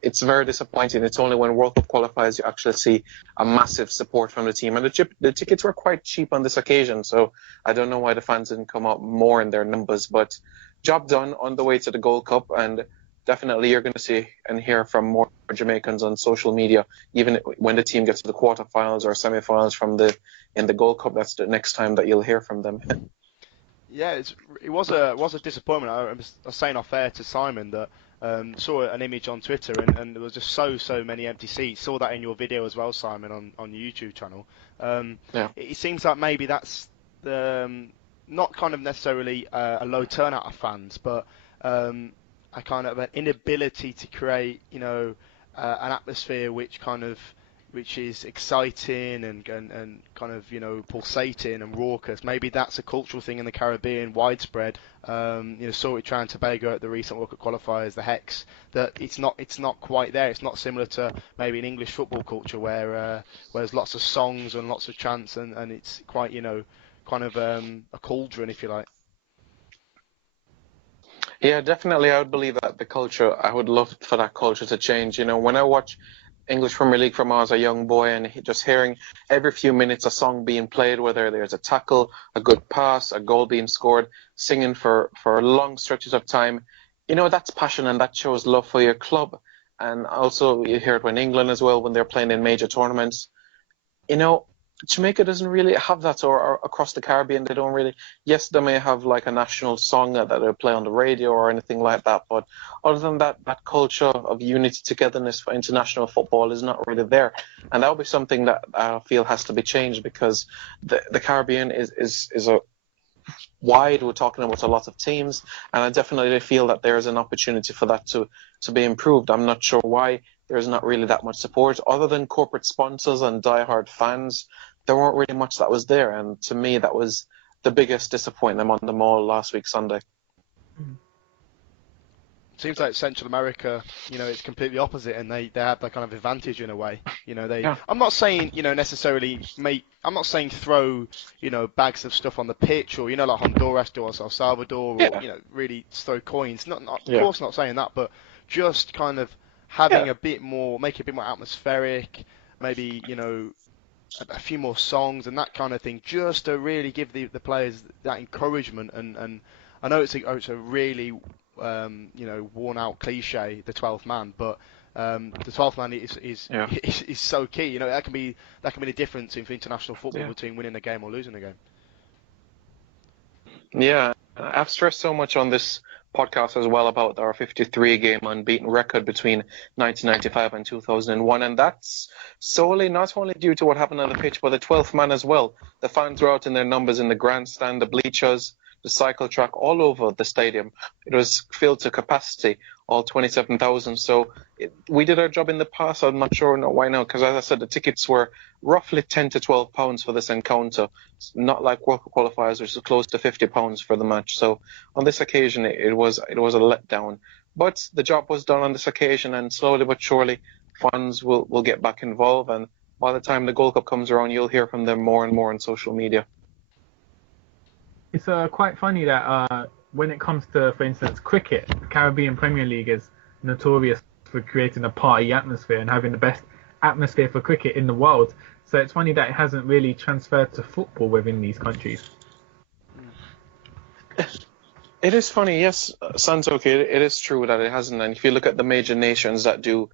it's very disappointing. It's only when World Cup qualifies you actually see a massive support from the team. And the tickets were quite cheap on this occasion, so I don't know why the fans didn't come out more in their numbers. But job done on the way to the Gold Cup, and definitely you're going to see and hear from more Jamaicans on social media, even when the team gets to the quarterfinals or semi-finals in the Gold Cup. That's the next time that you'll hear from them. Yeah, it was a disappointment. I was saying off air to Simon that saw an image on Twitter and there was just so many empty seats. Saw that in your video as well, Simon, on your YouTube channel. It seems like maybe that's not kind of necessarily a low turnout of fans, but a kind of an inability to create, an atmosphere which is exciting and kind of, pulsating and raucous. Maybe that's a cultural thing in the Caribbean, widespread. Saw it Trinidad and Tobago at the recent World Cup qualifiers, the Hex, that it's not quite there. It's not similar to maybe an English football culture where there's lots of songs and lots of chants and it's quite, kind of a cauldron, if you like. Yeah, definitely. I would believe that the culture, I would love for that culture to change. When I watch English Premier League from when I was a young boy and just hearing every few minutes a song being played, whether there's a tackle, a good pass, a goal being scored, singing for long stretches of time, that's passion and that shows love for your club. And also you hear it when England as well, when they're playing in major tournaments. Jamaica doesn't really have that, or across the Caribbean they don't really. Yes, they may have like a national song that they play on the radio or anything like that, but other than that culture of unity, togetherness for international football is not really there, and that would be something that I feel has to be changed, because the Caribbean is a wide. We're talking about a lot of teams, and I definitely feel that there is an opportunity for that to be improved. I'm not sure why there's not really that much support other than corporate sponsors and diehard fans. there weren't really much that was there, and to me that was the biggest disappointment on them all last week Sunday. Seems like Central America, it's completely opposite, and they have that kind of advantage in a way. Yeah. I'm not saying, necessarily I'm not saying throw, bags of stuff on the pitch, or like Honduras do or El Salvador, or Yeah. really throw coins. Not of Yeah. course not saying that, but just kind of having a bit more, make it a bit more atmospheric, maybe a few more songs and that kind of thing, just to really give the players that encouragement. And I know it's a really worn out cliche, the 12th man, but the 12th man is so key. That can be the difference in international football between winning a game or losing a game. Yeah, I've stressed so much on this podcast as well about our 53 game unbeaten record between 1995 and 2001, and that's solely not only due to what happened on the pitch, but the 12th man as well. The fans were out in their numbers in the grandstand, the bleachers, the cycle track, all over the stadium. It was filled to capacity, all 27,000. So we did our job in the past. I'm not sure why now, because as I said, the tickets were roughly £10 to £12 for this encounter. It's not like World Cup qualifiers, which is close to £50 for the match. So on this occasion, it was a letdown. But the job was done on this occasion, and slowly but surely, fans will get back involved. And by the time the Gold Cup comes around, you'll hear from them more and more on social media. It's quite funny that when it comes to, for instance, cricket, the Caribbean Premier League is notorious for creating a party atmosphere and having the best atmosphere for cricket in the world. So it's funny that it hasn't really transferred to football within these countries. It is funny, yes, Santokie, it is true that it hasn't. And if you look at the major nations that do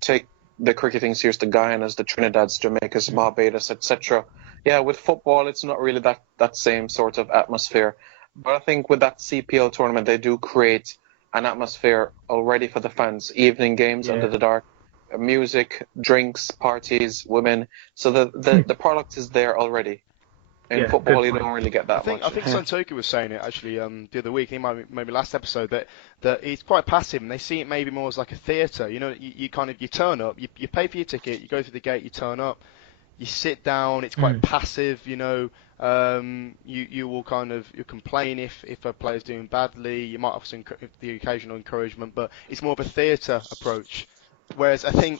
take the cricketing serious, the Guianas, the Trinidads, Jamaicas, Barbados, etc. Yeah, with football, it's not really that same sort of atmosphere. But I think with that CPL tournament, they do create an atmosphere already for the fans. Evening games under the dark, music, drinks, parties, women. So the product is there already. In football, you don't really get that much. I think Santokie was saying it actually the other week. He maybe last episode that he's quite passive, and they see it maybe more as like a theatre. You turn up, you pay for your ticket, you go through the gate, you turn up, you sit down. It's quite passive. You will you complain if a player's doing badly. You might have the occasional encouragement, but it's more of a theatre approach. Whereas I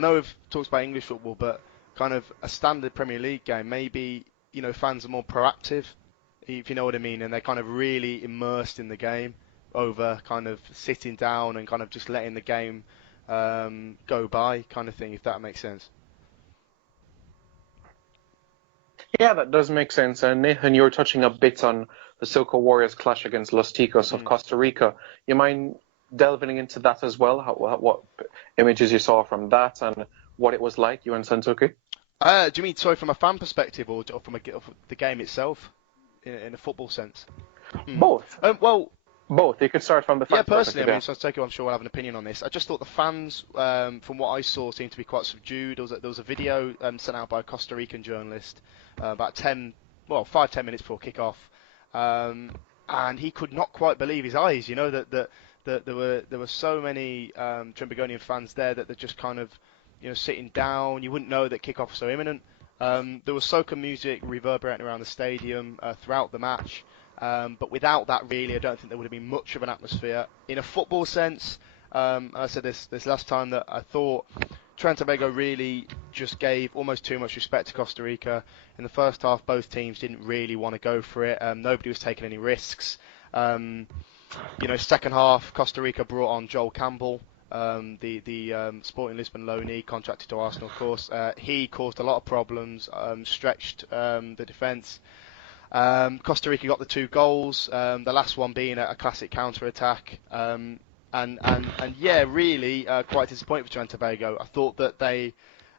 know we've talked about English football, but kind of a standard Premier League game, maybe fans are more proactive, if you know what I mean, and they're kind of really immersed in the game over kind of sitting down and kind of just letting the game go by, kind of thing, if that makes sense. Yeah, that does make sense. And Nathan, you were touching a bit on the Silco Warriors clash against Los Ticos of Costa Rica. You mind delving into that as well? What images you saw from that and what it was like, you and Santokie? Do you mean, sorry, from a fan perspective or from the game itself, in a football sense? Both. Well, both. You could start from the fan personally, Santokie, I'm sure we'll have an opinion on this. I just thought the fans, from what I saw, seemed to be quite subdued. There was a video sent out by a Costa Rican journalist about 5-10 minutes before kick-off, and he could not quite believe his eyes. That there were so many Trimbagonian fans there that they're just kind of sitting down. You wouldn't know that kickoff was so imminent. There was soca music reverberating around the stadium throughout the match, but without that, really, I don't think there would have been much of an atmosphere. In a football sense, I said this last time that I thought Trinidad and Tobago really just gave almost too much respect to Costa Rica. In the first half, both teams didn't really want to go for it. Nobody was taking any risks. Second half, Costa Rica brought on Joel Campbell, the Sporting Lisbon loanee, contracted to Arsenal, of course. He caused a lot of problems, stretched the defence. Costa Rica got the 2 goals, the last one being a classic counter-attack. Really quite disappointed for Trinidad and Tobago. I thought that they,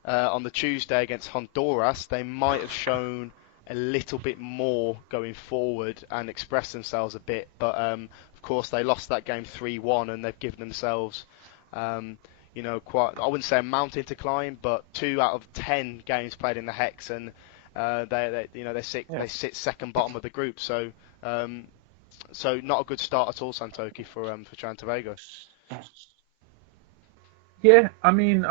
on the Tuesday against Honduras, they might have shown a little bit more going forward and expressed themselves a bit. But, of course, they lost that game 3-1, and they've given themselves quite, I wouldn't say a mountain to climb, but 2 out of 10 games played in the Hex, and they sit second bottom of the group. So not a good start at all, Santokie, for Trinidad and Tobago. Yeah, I mean,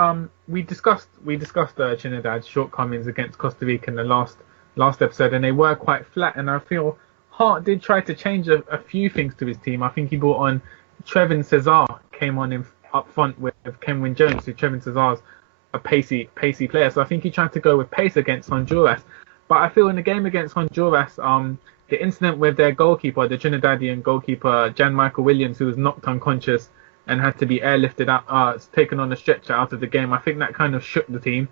we discussed Trinidad's shortcomings against Costa Rica in the last episode, and they were quite flat. And I feel Hart did try to change a few things to his team. I think he brought on Trevin Cesar, came on in up front with Kenwin Jones, who Trevin Cesar's a pacey player. So I think he tried to go with pace against Honduras. But I feel in the game against Honduras, the incident with their goalkeeper, the Trinidadian goalkeeper Jan Michael Williams, who was knocked unconscious and had to be airlifted out, taken on a stretcher out of the game. I think that kind of shook the team,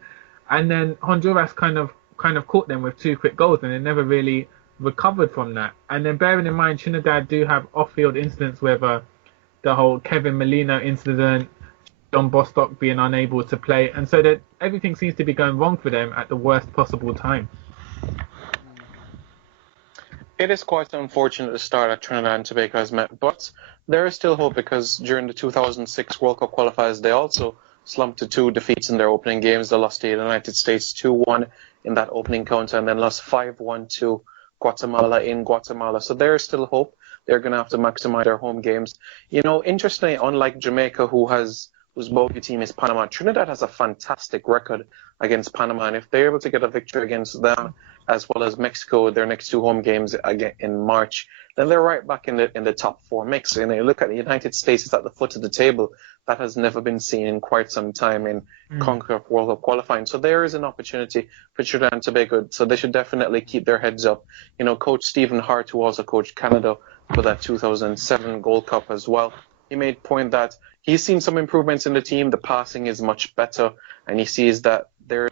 and then Honduras kind of caught them with two quick goals, and they never really recovered from that. And then bearing in mind, Trinidad do have off-field incidents with the whole Kevin Molino incident, John Bostock being unable to play, and so that everything seems to be going wrong for them at the worst possible time. It is quite unfortunate the start that Trinidad and Tobago has met, but there is still hope because during the 2006 World Cup qualifiers, they also slumped to two defeats in their opening games. They lost to the United States 2-1 in that opening counter and then lost 5-1 to Guatemala in Guatemala. So there is still hope. They're going to have to maximize their home games. You know, interestingly, unlike Jamaica, whose bogey team is Panama, Trinidad has a fantastic record against Panama, and if they're able to get a victory against them as well as Mexico, their next two home games again in March, then they're right back in the top four mix. And you look at the United States, it's at the foot of the table. That has never been seen in quite some time in CONCACAF World Cup qualifying. So there is an opportunity for Trinidad and Tobago. So they should definitely keep their heads up. You know, Coach Stephen Hart, who also coached Canada for that 2007 Gold Cup as well, he made point that he's seen some improvements in the team. The passing is much better, and he sees that they're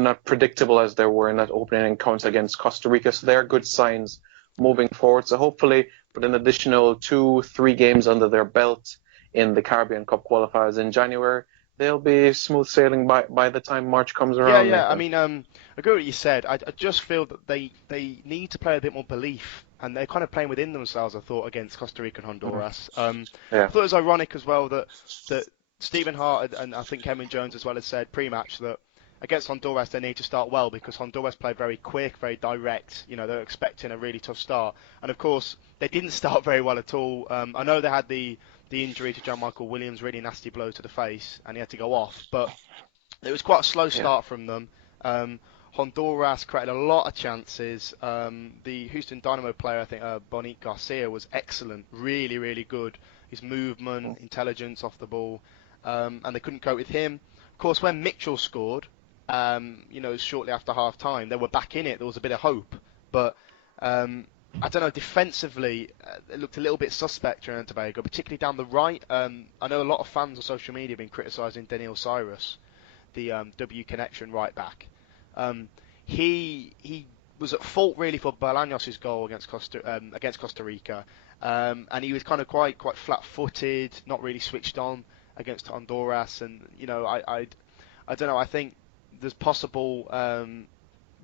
not predictable as they were in that opening encounter against Costa Rica. So they are good signs moving forward. So hopefully, with an additional 2-3 games under their belt in the Caribbean Cup qualifiers in January, they'll be smooth sailing by the time March comes around. Yeah. I mean, I agree with what you said. I just feel that they need to play a bit more belief, and they're kind of playing within themselves, I thought, against Costa Rica and Honduras. I thought it was ironic as well that Stephen Hart and I think Kevin Jones as well has said pre-match that against Honduras they need to start well because Honduras play very quick, very direct. You know, they're expecting a really tough start, and of course they didn't start very well at all. I know they had the injury to John Michael Williams, really nasty blow to the face, and he had to go off, but it was quite a slow start from them. Honduras created a lot of chances. The Houston Dynamo player, I think, Bonique Garcia, was excellent, really, really good. His movement, intelligence off the ball, and they couldn't cope with him. Of course, when Mitchell scored, shortly after half time, they were back in it. There was a bit of hope, but I don't know, defensively, it looked a little bit suspect Trinidad and Tobago, particularly down the right. I know a lot of fans on social media have been criticising Daniel Cyrus, the W Connection right back. He was at fault really for Bolaños' goal against Costa Rica, and he was kind of quite flat-footed, not really switched on against Honduras. And you know, I don't know. I think there's possible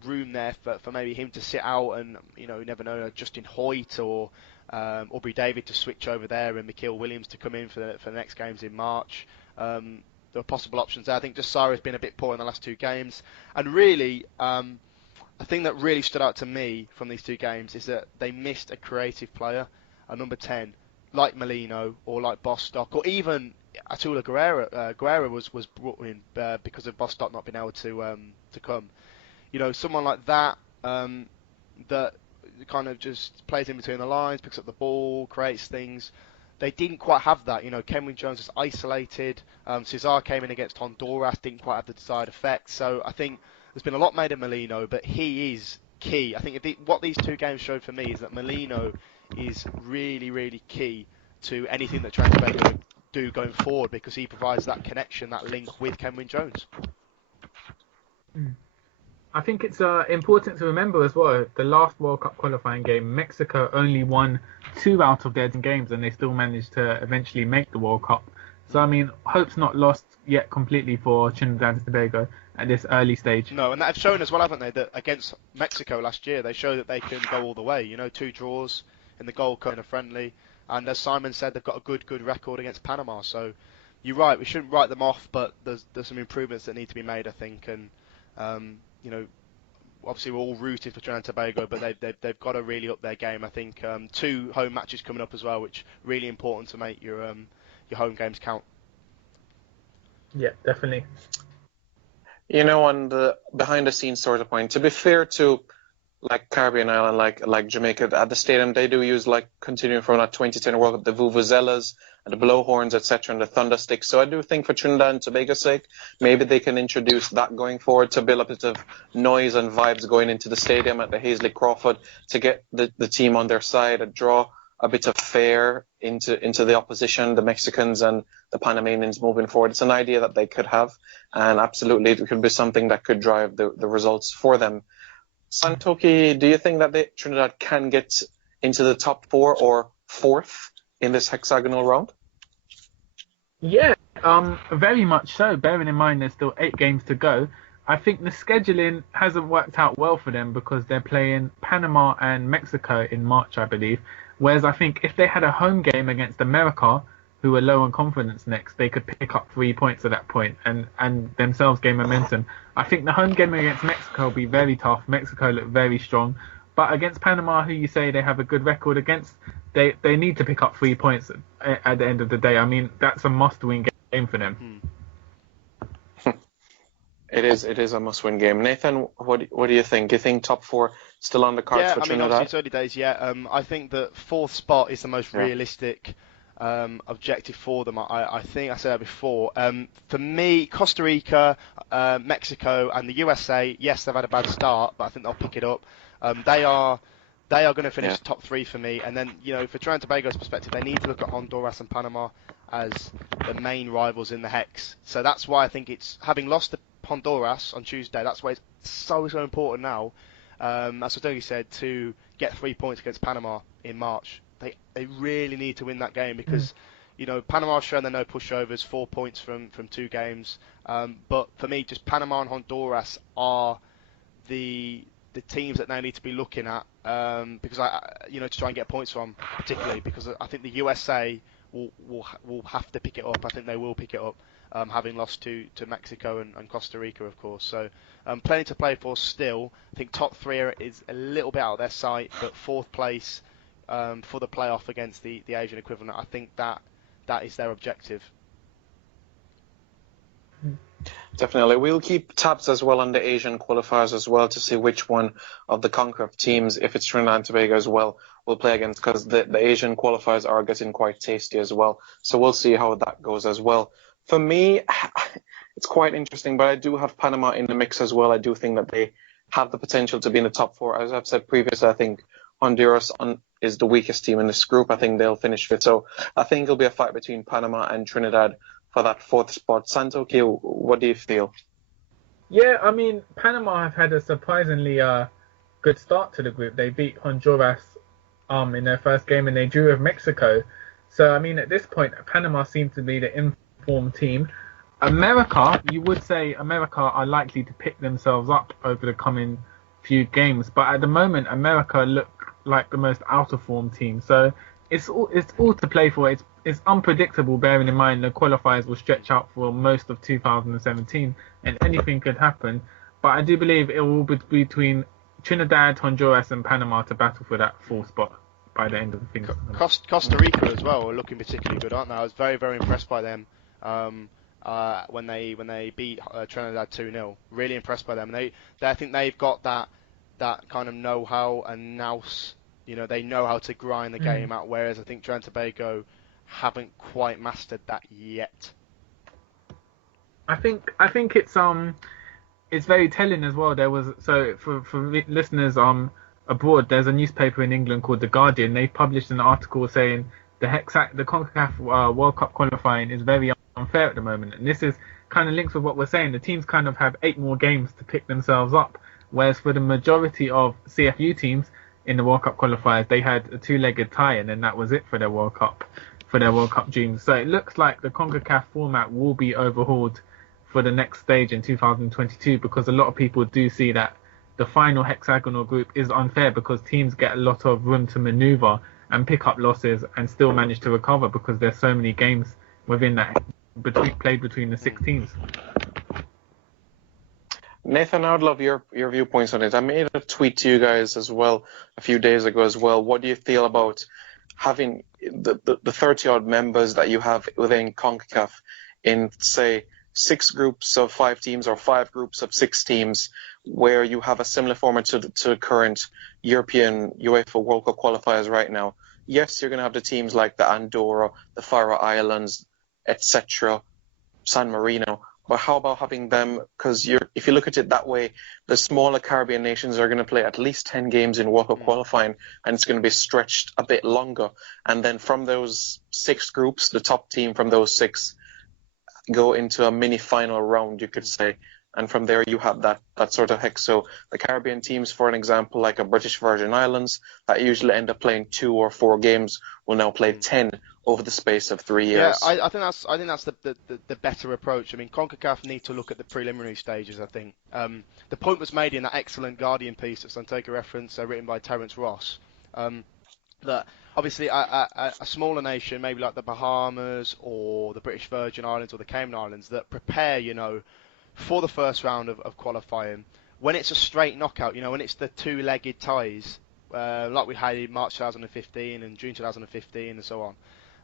room there for maybe him to sit out, and you never know, Justin Hoyt or Aubrey David to switch over there, and Mikael Williams to come in for the next games in March. There are possible options there. I think just Sarah's been a bit poor in the last two games, and really, the thing that really stood out to me from these two games is that they missed a creative player, a number 10, like Molino or like Bostock, or even Atula Guerrera. Guerrera was brought in because of Bostock not being able to come. Someone like that that kind of just plays in between the lines, picks up the ball, creates things. They didn't quite have that. Kenwin Jones was isolated. Cesar came in against Honduras, didn't quite have the desired effect. So I think there's been a lot made of Molino, but he is key. I think what these two games showed for me is that Molino is really, really key to anything that Trinidad and Tobago do going forward, because he provides that connection, that link with Kenwin Jones. I think it's important to remember as well, the last World Cup qualifying game, Mexico only won 2 out of their 10 games, and they still managed to eventually make the World Cup. So, I mean, hope's not lost yet completely for Trinidad and Tobago at this early stage. No, and they've shown as well, haven't they, that against Mexico last year, they showed that they can go all the way. 2 draws in the Gold Cup in a friendly, and as Simon said, they've got a good record against Panama. So, you're right, we shouldn't write them off, but there's some improvements that need to be made, I think, and obviously we're all rooting for Trinidad and Tobago, but they've got to really up their game. I think 2 home matches coming up as well, which really important to make your home games count. Yeah, definitely. On the behind the scenes sort of point, to be fair to like Caribbean Island, like Jamaica, at the stadium they do use like continuing from that 2010 World Cup, the vuvuzelas and the blowhorns, etc., and the thunder sticks. So I do think for Trinidad and Tobago's sake, maybe they can introduce that going forward to build a bit of noise and vibes going into the stadium at the Hazley Crawford to get the team on their side and draw a bit of fear into the opposition, the Mexicans and the Panamanians moving forward. It's an idea that they could have, and absolutely it could be something that could drive the results for them. Santokie, do you think that Trinidad can get into the top 4 or 4th in this hexagonal round? Yeah, very much so. Bearing in mind there's still 8 games to go, I think the scheduling hasn't worked out well for them because they're playing Panama and Mexico in March, I believe. Whereas I think if they had a home game against America, who are low on confidence next, they could pick up 3 points at that point and themselves gain momentum. I think the home game against Mexico will be very tough. Mexico look very strong. But against Panama, who you say they have a good record against, they need to pick up 3 points at the end of the day. I mean, that's a must-win game for them. It is a must-win game. Nathan, what do you think? Do you think top 4 still on the cards for Trinidad? Obviously it's early days yet. I think that 4th spot is the most realistic objective for them. I think I said that before. For me, Costa Rica, Mexico, and the USA. Yes, they've had a bad start, but I think they'll pick it up. They are going to finish top 3 for me. And then, for Trinidad and Tobago's perspective, they need to look at Honduras and Panama as the main rivals in the hex. So that's why I think it's having lost to Honduras on Tuesday. That's why it's so important now. As Santokie said, to get 3 points against Panama in March. They really need to win that game because, Panama have shown they're no pushovers, 4 points from 2 games. But for me, just Panama and Honduras are the teams that they need to be looking at because to try and get points from, particularly because I think the USA will have to pick it up. I think they will pick it up, having lost to Mexico and Costa Rica, of course. So plenty to play for still. I think top 3 is a little bit out of their sight, but 4th place for the playoff against the Asian equivalent, I think that is their objective. Definitely. We'll keep tabs as well on the Asian qualifiers as well to see which one of the CONCACAF teams, if it's Trinidad and Tobago as well, will play against, because the Asian qualifiers are getting quite tasty as well. So we'll see how that goes as well. For me, it's quite interesting, but I do have Panama in the mix as well. I do think that they have the potential to be in the top 4. As I've said previously, I think Honduras is the weakest team in this group. I think they'll finish 5th. So I think it'll be a fight between Panama and Trinidad for that 4th spot. Santokie, what do you feel? Yeah, I mean, Panama have had a surprisingly good start to the group. They beat Honduras in their first game and they drew with Mexico. So, I mean, at this point, Panama seems to be the informed team. America, you would say America are likely to pick themselves up over the coming few games. But at the moment, America look like the most out-of-form team. So it's all to play for. It's unpredictable, bearing in mind the qualifiers will stretch out for most of 2017 and anything could happen. But I do believe it will be between Trinidad, Honduras and Panama to battle for that 4th spot by the end of the thing. Costa Rica as well are looking particularly good, aren't they? I was very, very impressed by them when they beat Trinidad 2-0. Really impressed by them. I think they've got that kind of know-how and nous. They know how to grind the game out, whereas I think Trinidad and Tobago haven't quite mastered that yet. I think it's very telling as well. There was for listeners abroad, there's a newspaper in England called The Guardian. They published an article saying the CONCACAF World Cup qualifying is very unfair at the moment, and this is kind of links with what we're saying. The teams kind of have 8 more games to pick themselves up, whereas for the majority of CFU teams in the World Cup qualifiers, they had a 2-legged tie, and then that was it for their World Cup dreams. So it looks like the CONCACAF format will be overhauled for the next stage in 2022, because a lot of people do see that the final hexagonal group is unfair because teams get a lot of room to maneuver and pick up losses and still manage to recover because there's so many games within that played between the 6 teams. Nathan, I would love your viewpoints on it. I made a tweet to you guys as well a few days ago as well. What do you feel about having the 30-odd members that you have within CONCACAF in, say, 6 groups of 5 teams or 5 groups of 6 teams, where you have a similar format to current European UEFA World Cup qualifiers right now. Yes, you're going to have the teams like the Andorra, the Faroe Islands, etc., San Marino. But how about having them, because if you look at it that way, the smaller Caribbean nations are going to play at least 10 games in World Cup qualifying, and it's going to be stretched a bit longer. And then from those 6 groups, the top team from those 6 go into a mini final round, you could say. And from there you have that sort of hex. So the Caribbean teams, for an example, like a British Virgin Islands, that usually end up playing 2 or 4 games, will now play 10 over the space of 3 years. Yeah, I think that's the better approach. I mean, CONCACAF need to look at the preliminary stages, I think. The point was made in that excellent Guardian piece that Santokie reference, written by Terence Ross, that obviously a smaller nation, maybe like the Bahamas or the British Virgin Islands or the Cayman Islands, that prepare, for the first round of qualifying, when it's a straight knockout, when it's the 2-legged ties, like we had in March 2015 and June 2015 and so on.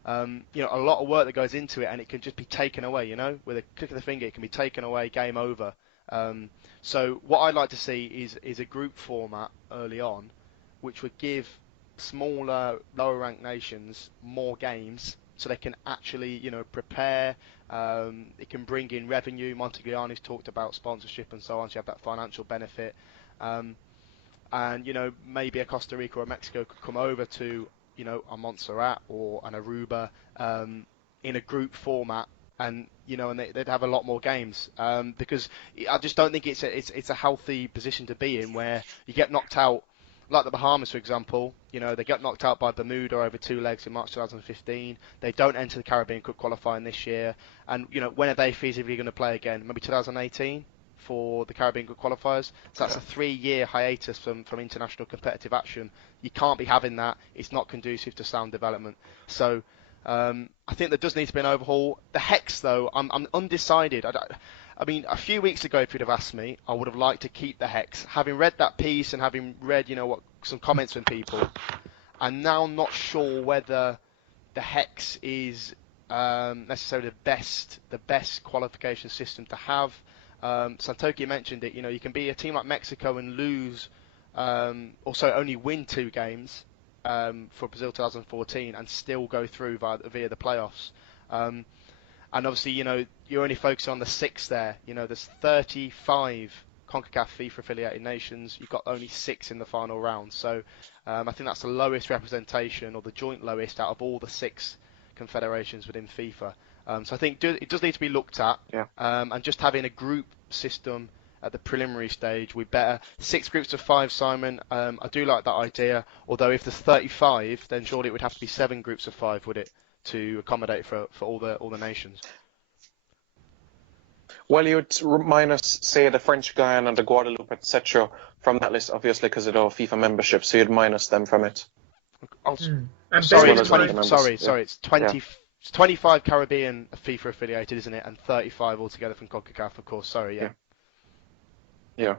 A lot of work that goes into it, and it can just be taken away, with a click of the finger, it can be taken away, game over. So what I'd like to see is a group format early on, which would give smaller, lower ranked nations more games, so they can actually, prepare. It can bring in revenue. Montegliani's talked about sponsorship and so on, so you have that financial benefit. And, maybe a Costa Rica or a Mexico could come over to, a Montserrat or an Aruba in a group format, and and they'd have a lot more games, because I just don't think it's a healthy position to be in, where you get knocked out, like the Bahamas, for example. They get knocked out by Bermuda over 2 legs in March 2015. They don't enter the Caribbean Cup qualifying this year, and when are they feasibly going to play again? Maybe 2018 for the Caribbean Cup qualifiers. So that's a 3-year hiatus from international competitive action. You can't be having that. It's not conducive to sound development. So I think there does need to be an overhaul. The hex, though, I'm undecided. I mean, a few weeks ago, if you'd have asked me, I would have liked to keep the hex. Having read that piece and having read, some comments from people, I'm now not sure whether the hex is necessarily the best qualification system to have. Santokie mentioned it. You can be a team like Mexico and lose, also only win 2 games for Brazil 2014 and still go through via the playoffs. And obviously, you're only focusing on the 6 there. There's 35 CONCACAF FIFA affiliated nations. You've got only 6 in the final round. So I think that's the lowest representation, or the joint lowest, out of all the 6 confederations within FIFA. So I think it does need to be looked at. Yeah. And just having a group system at the preliminary stage, we better 6 groups of 5, Simon. I do like that idea. Although if there's 35, then surely it would have to be 7 groups of 5, would it, to accommodate for all the nations? Well, you would minus, say, the French Guiana, the Guadeloupe, etc. from that list, obviously, because of the FIFA membership. So you'd minus them from it. Sorry, Yeah. it's 20. Yeah. It's 25 Caribbean FIFA affiliated, isn't it? And 35 altogether from CONCACAF, of course. Sorry, yeah. Yeah.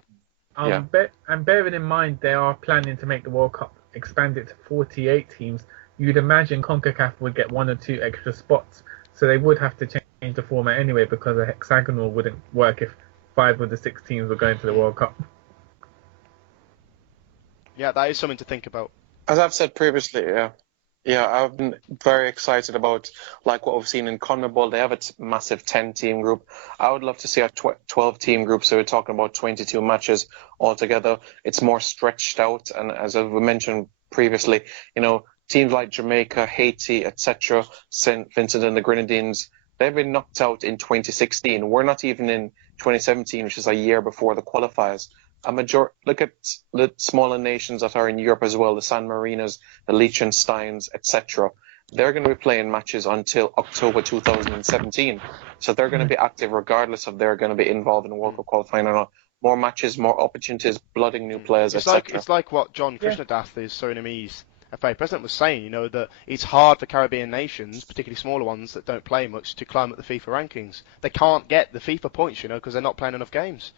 And bearing in mind they are planning to make the World Cup expanded to 48 teams, you'd imagine CONCACAF would get 1 or 2 extra spots. So they would have to change the format anyway, because a hexagonal wouldn't work if 5 of the 6 teams were going to the World Cup. Yeah, that is something to think about. As I've said previously, yeah, I've been very excited about what we've seen in CONMEBOL. They have a massive 10-team group. I would love to see a 12-team group, so we're talking about 22 matches altogether. It's more stretched out, and as we mentioned previously, teams like Jamaica, Haiti, etc., St. Vincent and the Grenadines, they've been knocked out in 2016. We're not even in 2017, which is a year before the qualifiers. Look at the smaller nations that are in Europe as well, the San Marinos, the Liechtensteins, etc. They're going to be playing matches until October 2017. So they're going to be active regardless of they're going to be involved in World Cup qualifying or not. More matches, more opportunities, blooding new players, etc. It's like what John Krishnadath, the Surinamese FA president, was saying, that it's hard for Caribbean nations, particularly smaller ones that don't play much, to climb up the FIFA rankings. They can't get the FIFA points, because they're not playing enough games.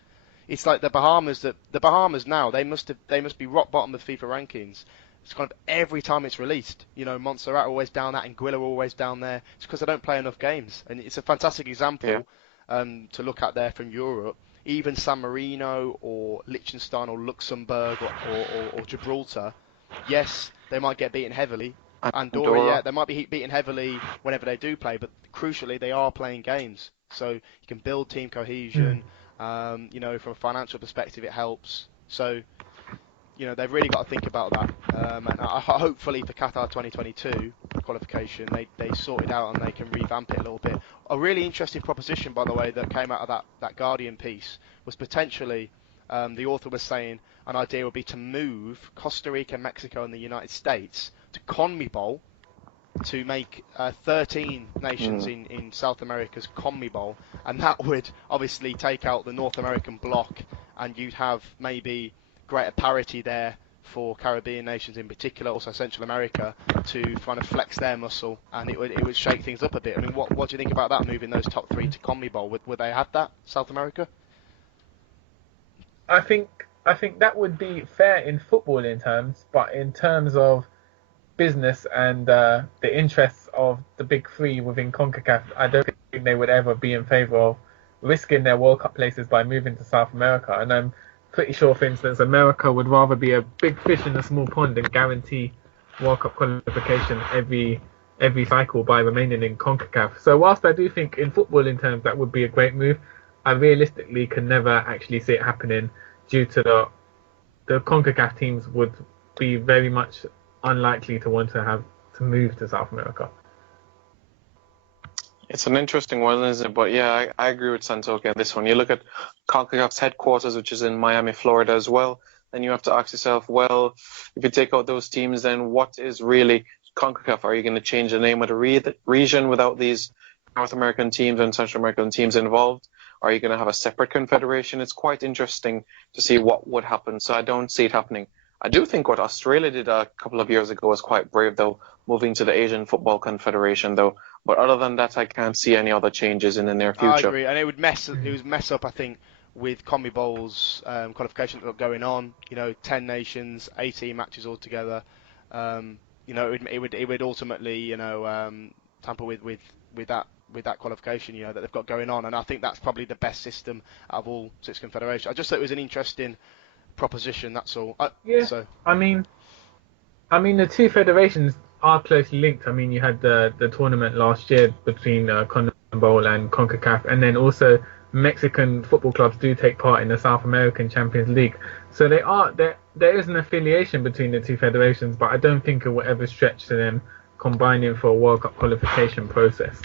It's like the Bahamas now, they must be rock bottom of FIFA rankings. It's kind of every time it's released. Montserrat are always down there, Anguilla are always down there. It's because they don't play enough games, and it's a fantastic example. to look at there from Europe, even San Marino or Liechtenstein or Luxembourg or Gibraltar, yes, they might get beaten heavily. Andorra, yeah, they might be beaten heavily whenever they do play, but crucially, they are playing games. So you can build team cohesion. From a financial perspective, it helps. So, they've really got to think about that. And hopefully for Qatar 2022 qualification, they sort it out and they can revamp it a little bit. A really interesting proposition, by the way, that came out of that Guardian piece was potentially, the author was saying, an idea would be to move Costa Rica, Mexico, and the United States to CONMEBOL, to make 13 nations in South America's CONMEBOL, and that would obviously take out the North American bloc, and you'd have maybe greater parity there for Caribbean nations in particular, also Central America, to kind of flex their muscle, and it would shake things up a bit. I mean, what do you think about that, moving those top three to CONMEBOL? Would they have that, South America? I think that would be fair in footballing terms, but in terms of business and the interests of the big three within CONCACAF, I don't think they would ever be in favour of risking their World Cup places by moving to South America. And I'm pretty sure, for instance, America would rather be a big fish in a small pond and guarantee World Cup qualification every cycle by remaining in CONCACAF. So whilst I do think in footballing terms that would be a great move, I realistically can never actually see it happening due to the CONCACAF teams would be very much unlikely to want to have to move to South America. It's an interesting one, isn't it? But yeah, I agree with Santokie on this one. You look at CONCACAF's headquarters, which is in Miami, Florida as well. Then you have to ask yourself, well, if you take out those teams, then what is really CONCACAF? Are you going to change the name of the region without these North American teams and Central American teams involved? Are you going to have a separate confederation? It's quite interesting to see what would happen. So I don't see it happening. I do think what Australia did a couple of years ago was quite brave, though, moving to the Asian Football Confederation, though. But other than that, I can't see any other changes in the near future. I agree, and it would mess up, I think, with CONMEBOL's qualification going on. 10 nations, 18 matches altogether. It would ultimately, tamper with that qualification, that they've got going on, and I think that's probably the best system out of all 6 confederations. I just thought it was an interesting proposition, that's all. So. I mean, the two federations are closely linked. I mean, you had the tournament last year between CONMEBOL and CONCACAF, and then also Mexican football clubs do take part in the South American Champions League. So there is an affiliation between the two federations, but I don't think it will ever stretch to them combining for a World Cup qualification process.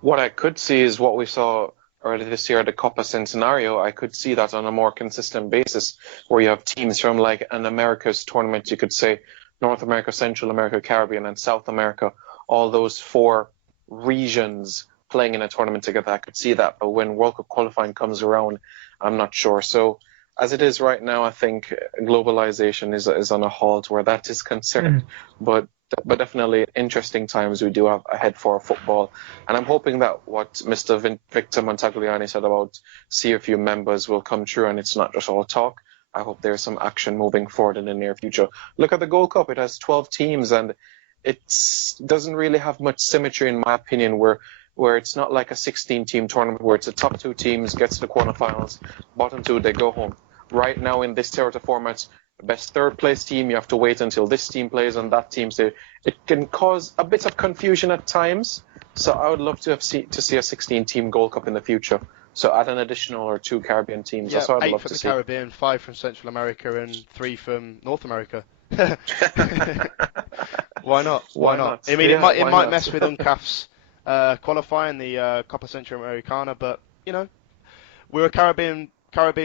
What I could see is what we saw earlier this year at the Copa Centenario. I could see that on a more consistent basis, where you have teams from like an Americas tournament, you could say North America, Central America, Caribbean, and South America, all those 4 regions playing in a tournament together. I could see that, but when World Cup qualifying comes around, I'm not sure. So as it is right now, I think globalization is on a halt where that is concerned. But definitely interesting times we do have ahead for football. And I'm hoping that what Mr. Victor Montagliani said about CFU members will come true and it's not just all talk. I hope there's some action moving forward in the near future. Look at the Gold Cup. It has 12 teams and it doesn't really have much symmetry, in my opinion, where it's not like a 16-team tournament where it's the top 2 teams gets to the quarterfinals, bottom 2, they go home. Right now in this Toyota format, best 3rd place team, you have to wait until this team plays and that team. So it can cause a bit of confusion at times. So I would love to see a 16-team Gold Cup in the future. So add an additional or 2 Caribbean teams. Yeah, that's what I'd 8 love from to the see. Caribbean, 5 from Central America, and 3 from North America. Why not? Why not? I mean, Yeah, it might mess with UNCAF's qualifying the Copa Centroamericana, but we're a Caribbean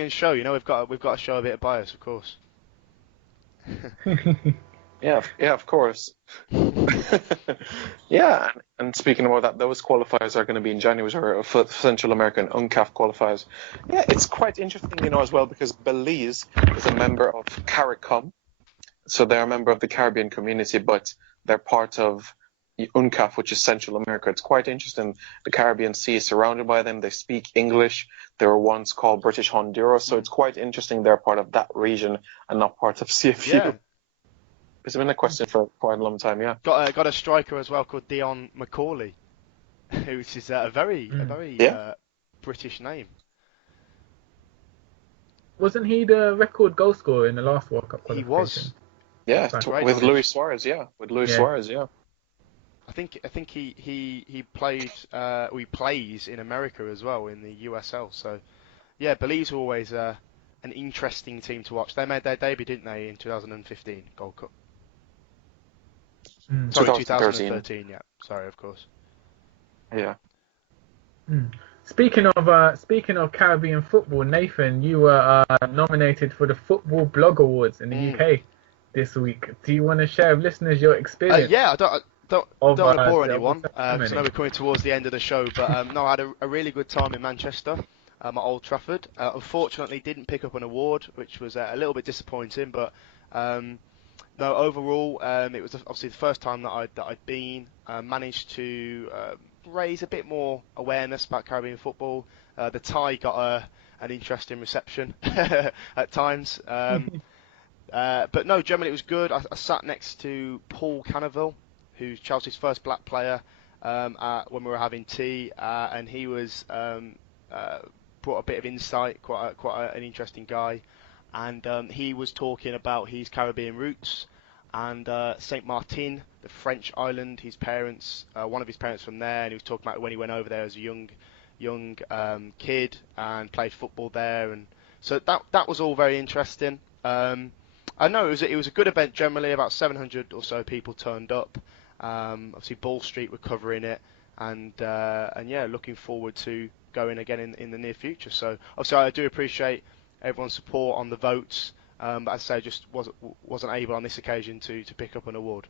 show. We've got to show a bit of bias, of course. Yeah, of course. Yeah, and speaking about that, those qualifiers are going to be in January for Central American UNCAF qualifiers. Yeah, it's quite interesting, as well, because Belize is a member of CARICOM, so they're a member of the Caribbean community, but they're part of UNCAF, which is Central America. It's quite interesting. The Caribbean Sea is surrounded by them. They speak English. They were once called British Honduras, so it's quite interesting they're part of that region and not part of CFU. Yeah. It's been a question for quite a long time, yeah. Got a striker as well called Dion McCauley. which is a very Yeah. British name. Wasn't he the record goal scorer in the last World Cup He qualification? was. Yeah, Right. Great with knowledge. Luis Suarez, yeah. With Luis Yeah. Suarez, yeah. I think he played or he plays in America as well in the USL. So yeah, Belize were always an interesting team to watch. They made their debut, didn't they, in 2015 Gold Cup? Mm. Sorry, 2013. 2013. Yeah, sorry, of course. Yeah. Mm. Speaking of Caribbean football, Nathan, you were nominated for the Football Blog Awards in the UK this week. Do you want to share with listeners your experience? Yeah, I don't want to bore the anyone because I ceremony? know we're coming towards the end of the show. But no, I had a really good time in Manchester at Old Trafford. Unfortunately, didn't pick up an award, which was a little bit disappointing. But no, overall, it was obviously the first time that I'd been. Managed to raise a bit more awareness about Caribbean football. The tie got an interesting reception at times. But no, generally it was good. I sat next to Paul Canaville, who's Chelsea's first black player, when we were having tea, and he was brought a bit of insight. An interesting guy, and he was talking about his Caribbean roots and Saint Martin, the French island. His parents, one of his parents from there, and he was talking about when he went over there as a young kid and played football there, and so that was all very interesting. I know it was a good event generally. About 700 or so people turned up. Obviously, Ball Street were covering it, and yeah, looking forward to going again in the near future. So obviously, I do appreciate everyone's support on the votes, but as I say, just wasn't able on this occasion to pick up an award.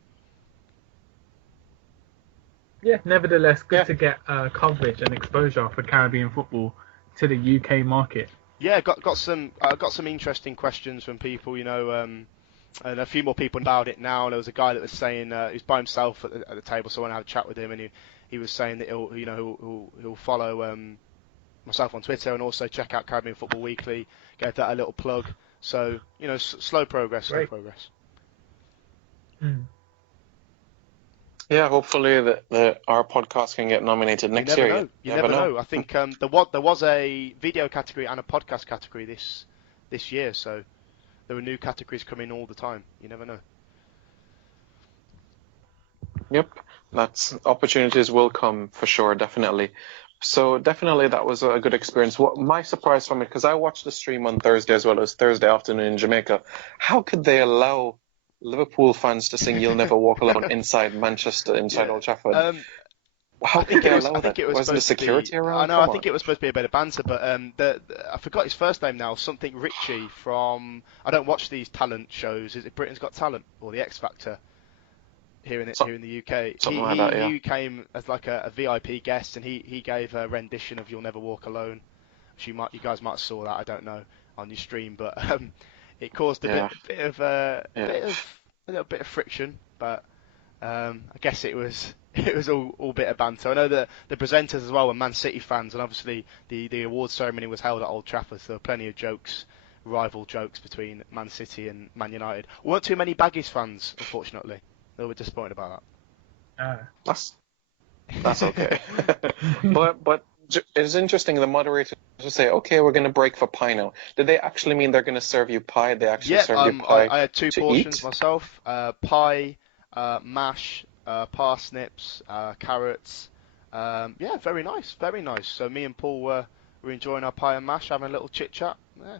Yeah, nevertheless, good Yeah. to get coverage and exposure for Caribbean football to the UK market. Yeah, got some interesting questions from people, and a few more people about it now. There was a guy that was saying he's by himself at the table, so I went to have a chat with him, and he was saying that he'll follow myself on Twitter and also check out Caribbean Football Weekly. Gave that a little plug. So slow progress. Mm. Yeah, hopefully our podcast can get nominated next year. You never know. I think there was a video category and a podcast category this year, so there were new categories coming all the time. You never know. Yep, opportunities will come for sure, definitely. So definitely that was a good experience. What my surprise from it, because I watched the stream on Thursday as well. It was Thursday afternoon in Jamaica. How could they allow Liverpool fans to sing "You'll Never Walk Alone" inside Manchester, inside Old Trafford? How could they allow that? I think it was Wasn't the supposed to security be. around? I know. I think it was supposed to be a bit of banter, but I forgot his first name now. Something Richie from. I don't watch these talent shows. Is it Britain's Got Talent or The X Factor? Here in the UK, something like that, yeah. He came as like a VIP guest, and he gave a rendition of "You'll Never Walk Alone." Which you guys might have saw that, I don't know, on your stream, but it caused a little bit of friction, but I guess it was all bit of banter. I know that the presenters as well were Man City fans, and obviously the awards ceremony was held at Old Trafford, so there were plenty of rival jokes between Man City and Man United. Weren't too many Baggies fans, unfortunately. They were disappointed about that. That's okay. but it's interesting. The moderators say, "Okay, we're going to break for pie now." Did they actually mean they're going to serve you pie? They actually serve you pie. I had two portions eat? myself: pie, mash, parsnips, carrots. Yeah, very nice, very nice. So me and Paul were enjoying our pie and mash, having a little chit chat. Yeah,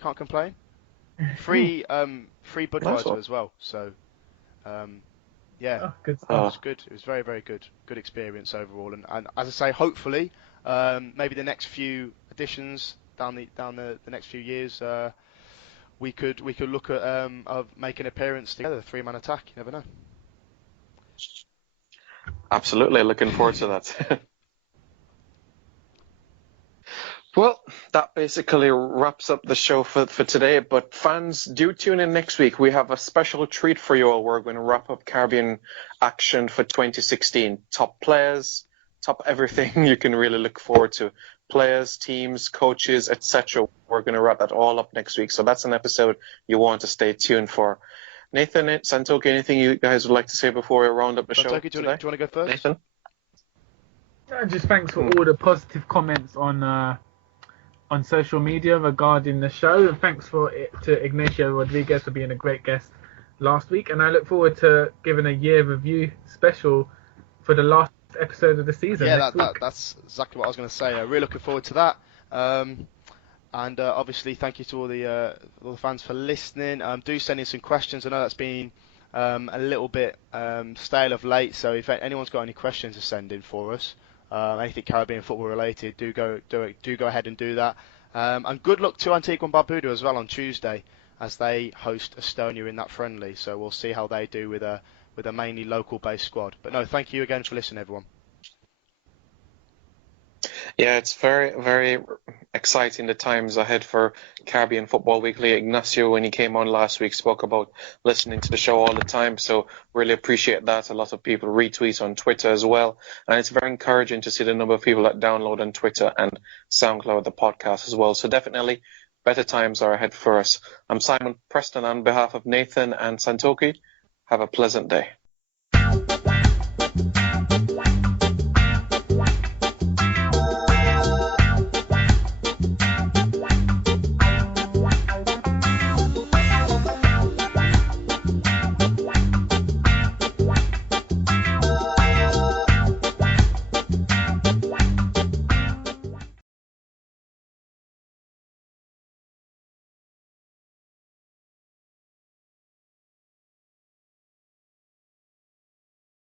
can't complain. Free Budweiser as well. So. Yeah, good it was good. It was very, very good. Good experience overall. And as I say, hopefully, maybe the next few editions down the next few years, we could look at of making an appearance together, 3-man attack. You never know. Absolutely, looking forward to that. Well, that basically wraps up the show for today. But fans, do tune in next week. We have a special treat for you all. We're going to wrap up Caribbean action for 2016. Top players, top everything you can really look forward to. Players, teams, coaches, etc. We're going to wrap that all up next week. So that's an episode you want to stay tuned for. Nathan, Santokie, anything you guys would like to say before we round up the show today? Do you want to go first? Nathan? Just thanks for all the positive comments on social media regarding the show, and thanks to Ignacio Rodriguez for being a great guest last week. And I look forward to giving a year review special for the last episode of the season. Yeah, that's exactly what I was going to say. Really looking forward to that. And obviously, thank you to all the fans for listening. Do send in some questions. I know that's been a little bit stale of late, so if anyone's got any questions to send in for us, anything Caribbean football related, do go ahead and do that. And good luck to Antigua and Barbuda as well on Tuesday, as they host Estonia in that friendly. So we'll see how they do with a mainly local-based squad. But no, thank you again for listening, everyone. Yeah, it's very, very exciting, the times ahead for Caribbean Football Weekly. Ignacio, when he came on last week, spoke about listening to the show all the time, so really appreciate that. A lot of people retweet on Twitter as well, and it's very encouraging to see the number of people that download on Twitter and SoundCloud the podcast as well. So definitely better times are ahead for us. I'm Simon Preston on behalf of Nathan and Santokie. Have a pleasant day.